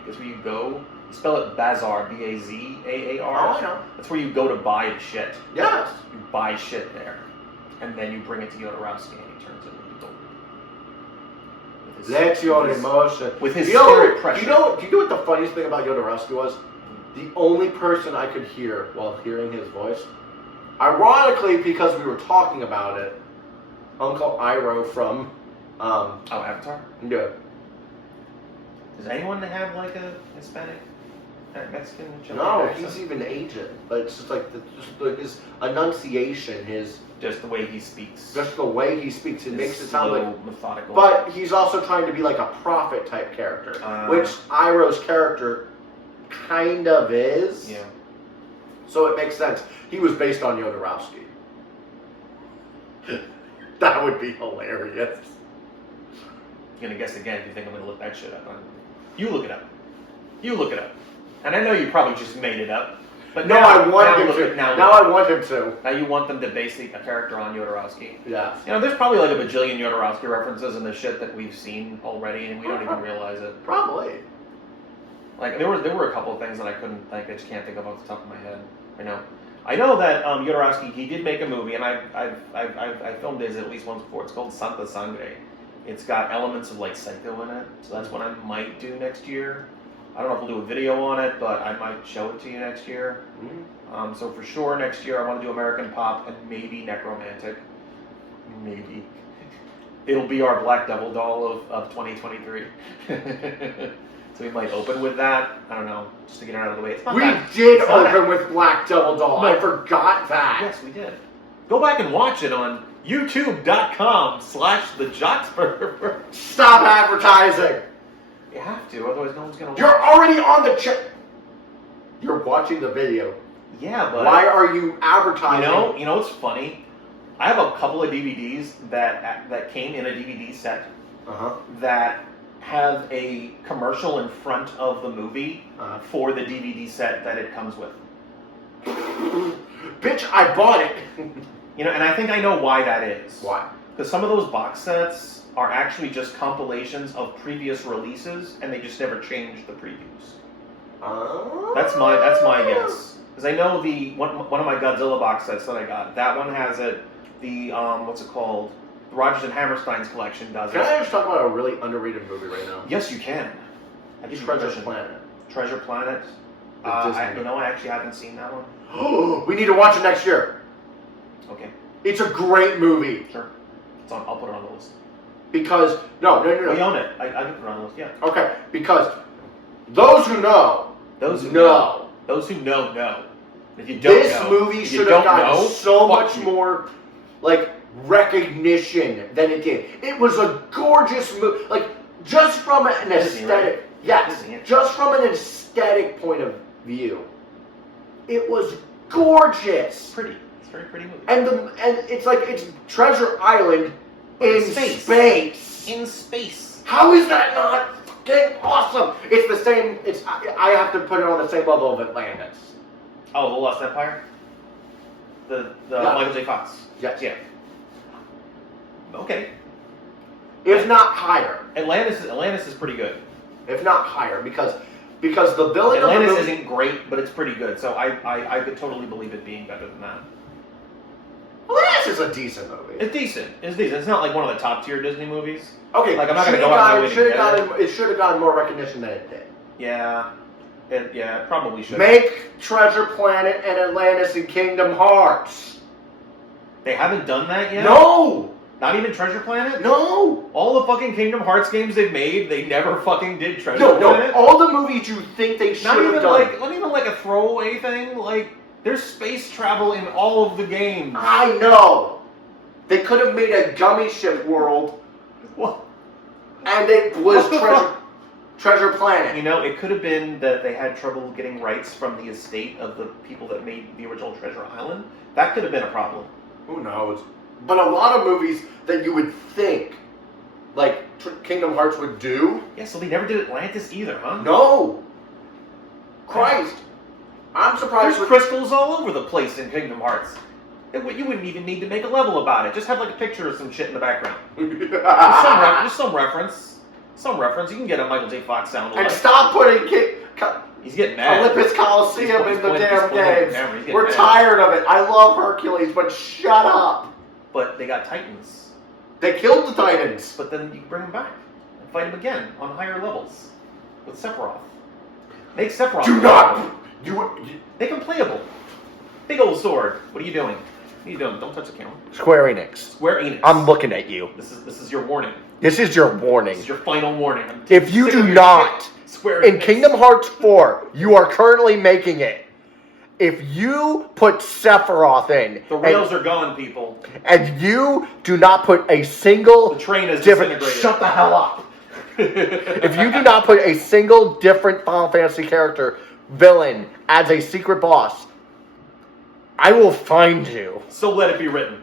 go. You spell it Bazar, B-A-Z-A-A-R. Oh, I know. That's where you go to buy the shit. Yes. You buy shit there, and then you bring it to Jodorowsky, and he turns it into gold. Let your emotion. With his spirit pressure. Do you know what the funniest thing about Jodorowsky was? The only person I could hear while hearing his voice, ironically because we were talking about it, Uncle Iroh from Avatar? Yeah. Does anyone have like a Hispanic, Mexican? No, he's even Asian. But it's just like his enunciation, just the way he speaks. Just the way he speaks, it makes it sound like methodical. But he's also trying to be like a prophet type character, which Iroh's character kind of is. Yeah. So it makes sense. He was based on Jodorowsky. That would be hilarious. You're gonna guess again if you think I'm gonna look that shit up. You look it up. You look it up. And I know you probably just made it up. But No, I want him look to. at- now Now look. I want him to. Now you want them to base a character on Jodorowsky. Yeah. You know, there's probably like a bajillion Jodorowsky references in the shit that we've seen already, and we don't even realize it. Probably. Like there were a couple of things that I couldn't think. I just can't think of off the top of my head. I know that Jodorowsky, he did make a movie, and I filmed his at least once before. It's called Santa Sangre. It's got elements of like Psycho in it, so that's what I might do next year. I don't know if we'll do a video on it, but I might show it to you next year. Mm-hmm. So for sure next year I want to do American Pop and maybe Necromantic. Maybe. It'll be our Black Devil doll of 2023. So we might open with that. I don't know, just to get it out of the way. It's not We that, did it's not open with Black Devil Doll. No. I forgot that. Yes, we did. Go back and watch it on youtube.com/thejocksburger. Stop advertising. You have to, otherwise no one's gonna watch. You're already on the You're watching the video. Yeah, but Why are you advertising? you know what's funny? I have a couple of DVDs that came in a DVD set that have a commercial in front of the movie for the DVD set that it comes with. Bitch, I bought it. And I think I know why that is. Why? Because some of those box sets are actually just compilations of previous releases, and they just never changed the previews. That's my guess. Because I know one of my Godzilla box sets that I got, that one has it. The what's it called? The Rodgers and Hammerstein's collection does Can it. I just talk about a really underrated movie right now? Yes, you can. I give you Treasure permission. Planet. Treasure Planet. The Disney I actually haven't seen that one. We need to watch it next year. Okay, It's a great movie. sure. I'll put it on the list. Because, no. We own it. I can put it on the list, yeah. Okay, because those who know, Those who know. Those who know. If you don't This know, movie if you should have don't gotten know, so fuck much you. more, like, recognition than it did. It was a gorgeous movie. Like, just from an Disney, aesthetic, right? yes, Disney, yeah. just from an aesthetic point of view, it was gorgeous. Pretty. It's a very pretty movie. And it's like it's Treasure Island in Space. space. In space. How is that not fucking awesome? It's the same. I have to put it on the same level of Atlantis. Oh, The Lost Empire? The Yeah. Michael J. Fox. Yes. Yeah. Okay. If not higher. Atlantis is pretty good. If not higher, because the villain Atlantis of the movie, isn't great, but it's pretty good. So I could totally believe it being better than that. Atlantis is a decent movie. It's decent. It's not like one of the top tier Disney movies. Okay, Like, I'm not gonna go out of my way to get it should have gotten more recognition than it did. Yeah. It probably should. Make Treasure Planet and Atlantis and Kingdom Hearts. They haven't done that yet? No! Not even Treasure Planet? No! All the fucking Kingdom Hearts games they've made, they never fucking did Treasure No, Planet. all the movies you think they should Not have even done. not even like a throwaway thing. Like, there's space travel in all of the games. I know! They could have made a gummy ship world, What? and it was What the fuck? Treasure Planet. You know, it could have been that they had trouble getting rights from the estate of the people that made the original Treasure Island. That could have been a problem. Who knows? But a lot of movies that you would think, like Kingdom Hearts would do, Yeah, so they never did Atlantis either, huh? no. Christ. I'm surprised There's crystals all over the place in Kingdom Hearts. You wouldn't even need to make a level about it. Just have like a picture of some shit in the background. Just some reference. Some reference. You can get a Michael J. Fox sound And alike. stop putting He's getting mad. Olympus Coliseum He's in the pointing- damn he's pointing at the games. camera. He's getting We're mad. tired of it. I love Hercules, but shut up. But they got Titans. They killed the Titans. But then you can bring them back and fight them again on higher levels with Sephiroth. Make Sephiroth. Do not. You. Make him playable. Big old sword. What are you doing? What are you doing? Don't touch the camera. Square Enix. Square Enix. I'm looking at you. This is your warning. This is your warning. This is your final warning. If you sick do of your not, shit. Square in Enix. Kingdom Hearts 4, you are currently making it. If you put Sephiroth in, The rails are gone, people. and you do not put a single The train is different, disintegrated. shut the hell up. If you do not put a single different Final Fantasy character villain as a secret boss, I will find you. So let it be written.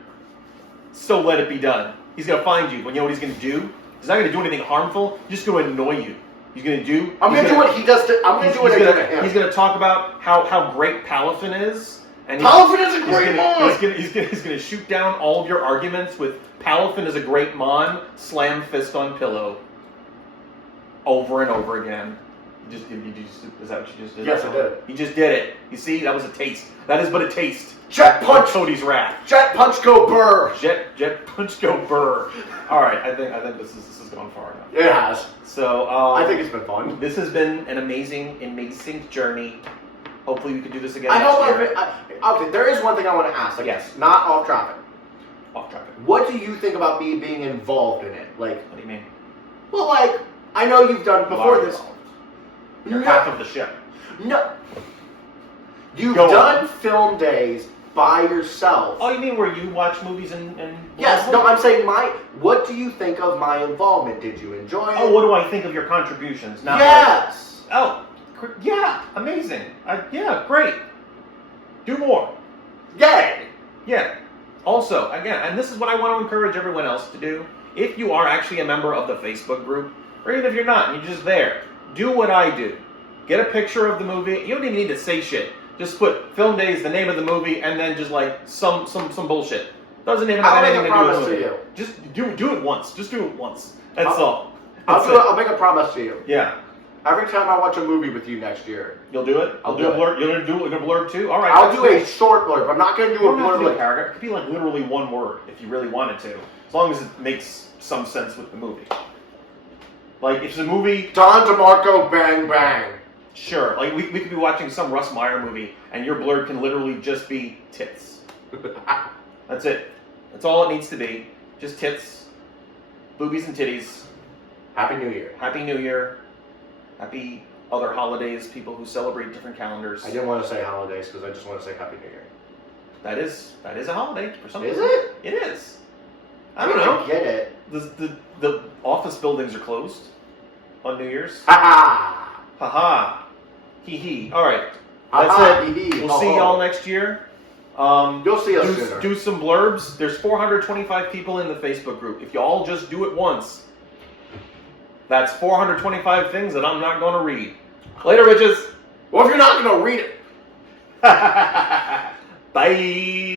So let it be done. He's gonna find you. When you know what he's gonna do? He's not gonna do anything harmful. He's just gonna annoy you. He's gonna do. I'm gonna do what he does. I'm gonna do what I do to him. He's gonna talk about how great Palafin is. And Palafin is a great Mon! He's gonna shoot down all of your arguments with Palafin is a great Mon, slam fist on pillow. Over and over again. Is that what you just did? Yes, I did. You just did it. You see, that was a taste. That is but a taste. Jet punch! Cody's wrath. Jet punch go burr! Jet punch go burr. Alright, I think this is going far enough. It has. So I think it's been fun. This has been an amazing journey. Hopefully we can do this again I next know. year. Okay, there is one thing I want to ask. Like, Yes. Not off topic. Off topic. What do you think about me being involved in it? Like, What do you mean? well, like, I know you've done before You are this. involved. You're half of the ship. No. You've Go done on. film days by yourself. Oh, you mean where you watch movies and Yes, no, I'm saying what do you think of my involvement? Did you enjoy it? Oh, what do I think of your contributions? Not yes! yeah, amazing. Yeah, great. Do more. Yay! Yeah. Also, again, and this is what I want to encourage everyone else to do. If you are actually a member of the Facebook group, or even if you're not, and you're just there, do what I do. Get a picture of the movie. You don't even need to say shit. Just put Film Days, the name of the movie, and then just like some bullshit. Doesn't even have anything to do with the movie. you. Just do it once. Just do it once. That's all. I'll make a promise to you. Yeah. Every time I watch a movie with you next year, You'll do it? I'll do a blurb? You're going to do a blurb too? All right. I'll do a short blurb. I'm not going to do a You don't have to do a blurb. paragraph. It could be like literally one word if you really wanted to. As long as it makes some sense with the movie. Like, if it's a movie... Don DeMarco, bang, bang. Sure. Like, we could be watching some Russ Meyer movie, and your blurb can literally just be tits. That's it. That's all it needs to be. Just tits, boobies and titties. Happy New Year. Happy New Year. Happy other holidays, people who celebrate different calendars. I didn't want to say holidays because I just want to say Happy New Year. That is a holiday for some people. Is it? It is. I don't know. I get it. The office buildings are closed on New Year's. Ha ha. Ha ha. Hee hee. All right. Ha That's ha, it. hee hee. We'll see y'all next year. You'll see us sooner. Do some blurbs. There's 425 people in the Facebook group. If y'all just do it once, that's 425 things that I'm not going to read. Later, bitches. Well, if you're not going to read it. Bye.